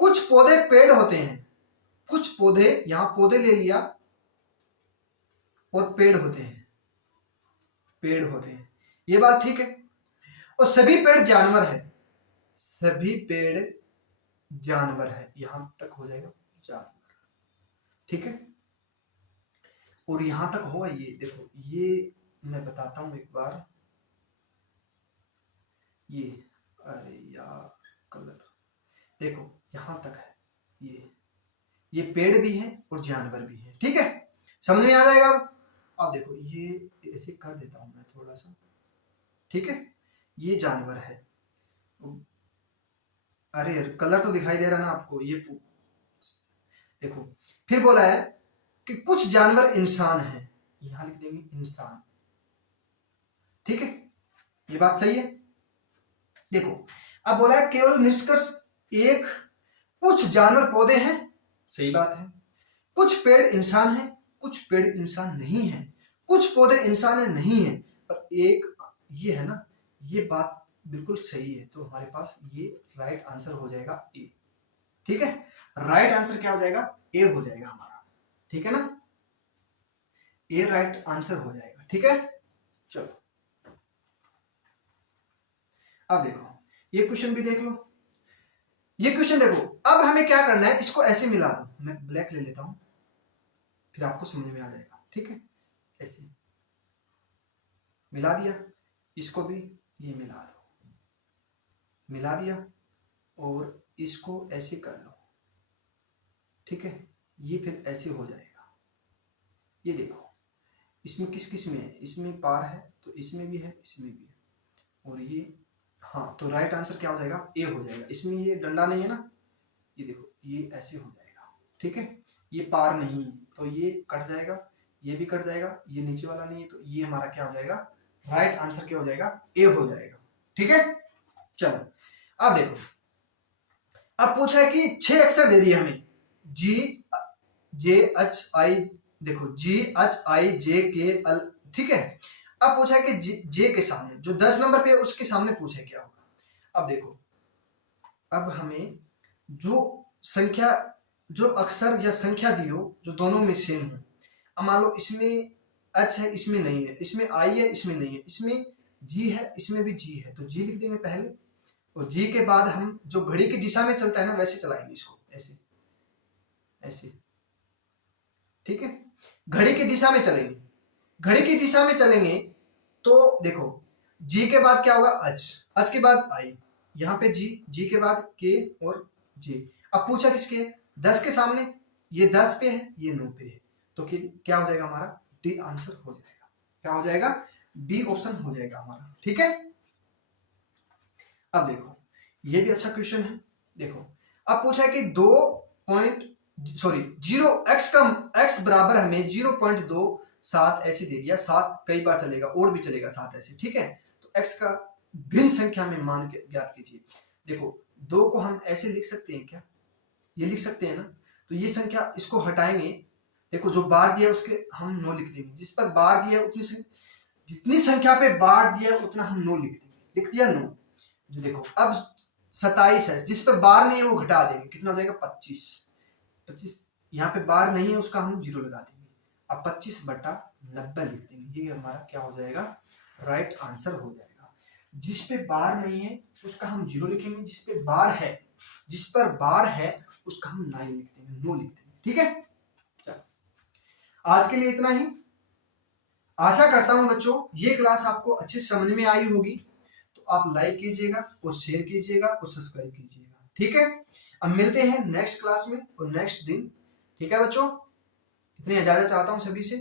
कुछ पौधे पेड़ होते हैं, कुछ पौधे, यहां पौधे ले लिया और पेड़ होते हैं, पेड़ होते हैं, ये बात ठीक है, और सभी पेड़ जानवर है, सभी पेड़ जानवर है, यहां तक हो जाएगा जानवर। ठीक है, और यहां तक होगा ये, देखो ये मैं बताता हूं एक बार, ये अरे यार कलर, देखो यहां तक है, ये पेड़ भी है और जानवर भी है। ठीक है, समझ में आ जाएगा। अब देखो ये ऐसे कर देता हूं मैं थोड़ा सा, ठीक है, ये जानवर है, अरे कलर तो दिखाई दे रहा ना आपको, ये देखो फिर बोला है कि कुछ जानवर इंसान है, यहां लिख देंगे इंसान। ठीक है, ये बात सही है। देखो अब बोला है केवल निष्कर्ष एक, कुछ जानवर पौधे हैं, सही बात है, कुछ पेड़ इंसान है, कुछ पेड़ इंसान नहीं है, कुछ पौधे इंसान है नहीं है, पर एक ये है ना, ये बात बिल्कुल सही है, तो हमारे पास ये राइट आंसर हो जाएगा ए। ठीक है, राइट आंसर क्या हो जाएगा ए हो जाएगा हमारा। ठीक है ना, ए राइट आंसर हो जाएगा। ठीक है, चलो अब देखो ये क्वेश्चन भी देख लो, ये क्वेश्चन देखो, अब हमें क्या करना है, इसको ऐसे मिला दो, मैं ब्लैक ले लेता हूं फिर आपको समझ में आ जाएगा। ठीक है, ऐसे मिला दिया, इसको भी ये मिला दो, मिला दिया और इसको ऐसे कर लो, ठीक है। ये फिर ऐसे हो जाएगा। ये देखो इसमें किस किस में है, इसमें पार है तो इसमें भी है, इसमें भी है, और ये हाँ, तो राइट आंसर क्या हो जाएगा, ए हो जाएगा। इसमें ये डंडा नहीं है ना, ये देखो ये ऐसे हो जाएगा, ठीक है। ये पार नहीं है तो ये कट जाएगा, ये भी कट जाएगा, ये नीचे वाला नहीं है तो ये हमारा क्या हो जाएगा, राइट आंसर क्या हो जाएगा, ए हो जाएगा, ठीक है। चलो अब देखो, अब पूछा है कि 6 अक्षर दे दिए हमें, जी जे एच आई, देखो जी एच आई जे के एल, ठीक है। अब पूछा है कि जे के सामने जो 10 नंबर पे है उसके सामने पूछे क्या होगा। अब देखो, अब हमें जो संख्या, जो अक्षर या संख्या दी हो जो दोनों में सेम हो, अब मान लो इसमें एच है, इसमें नहीं है, इसमें आई है, इसमें नहीं है, इसमें जी है, इसमें भी जी है, तो जी लिख देंगे पहले, और जी के बाद हम जो घड़ी की दिशा में चलता है ना वैसे चलाएंगे इसको, ऐसे ऐसे, ठीक है। घड़ी की दिशा में चलेंगे, घड़ी की दिशा में चलेंगे तो देखो जी के बाद क्या होगा, एच, एच के बाद आई, यहाँ पे जी, जी के बाद के और जी। अब पूछा किसके, 10 के सामने, ये 10 पे है, ये 9 पे है, तो क्या हो जाएगा हमारा, डी आंसर हो जाएगा। क्या हो जाएगा, डी ऑप्शन हो जाएगा हमारा, ठीक है। अब देखो ये भी अच्छा क्वेश्चन है। देखो अब पूछा है कि 0 x बराबर हमें 0.27 ऐसे दे दिया, 7 कई बार चलेगा और भी चलेगा 7 ऐसे, ठीक है। तो x का भिन्न संख्या में मान के ज्ञात कीजिए। देखो 2 को हम ऐसे लिख सकते हैं क्या, ये लिख सकते हैं ना, तो ये संख्या इसको हटाएंगे, देखो जो बार दिया उसके हम 9 लिख देंगे, जिस पर बार दिया उतनी जितनी संख्या पे बार दिया उतना हम 9 लिख देंगे, लिख दिया 9। जो देखो अब 27 है, जिस पे बार नहीं है वो घटा देंगे, कितना हो जाएगा 25, 25 यहाँ पे बार नहीं है उसका हम 0 लगा देंगे, अब 25/90 लिख देंगे, ये हमारा क्या हो जाएगा, राइट आंसर हो जाएगा। जिस पे बार नहीं है उसका हम 0 लिखेंगे, जिस पे बार है, जिस पर बार है उसका हम 9 लिख देंगे, 9 लिख देंगे, ठीक है। चलो आज के लिए इतना ही। आशा करता हूं बच्चों ये क्लास आपको अच्छे समझ में आई होगी, तो आप लाइक कीजिएगा और शेयर कीजिएगा और सब्सक्राइब कीजिएगा, ठीक है। अब मिलते हैं नेक्स्ट क्लास में और नेक्स्ट दिन, ठीक है बच्चों। इतनी इजाजत चाहता हूं सभी से।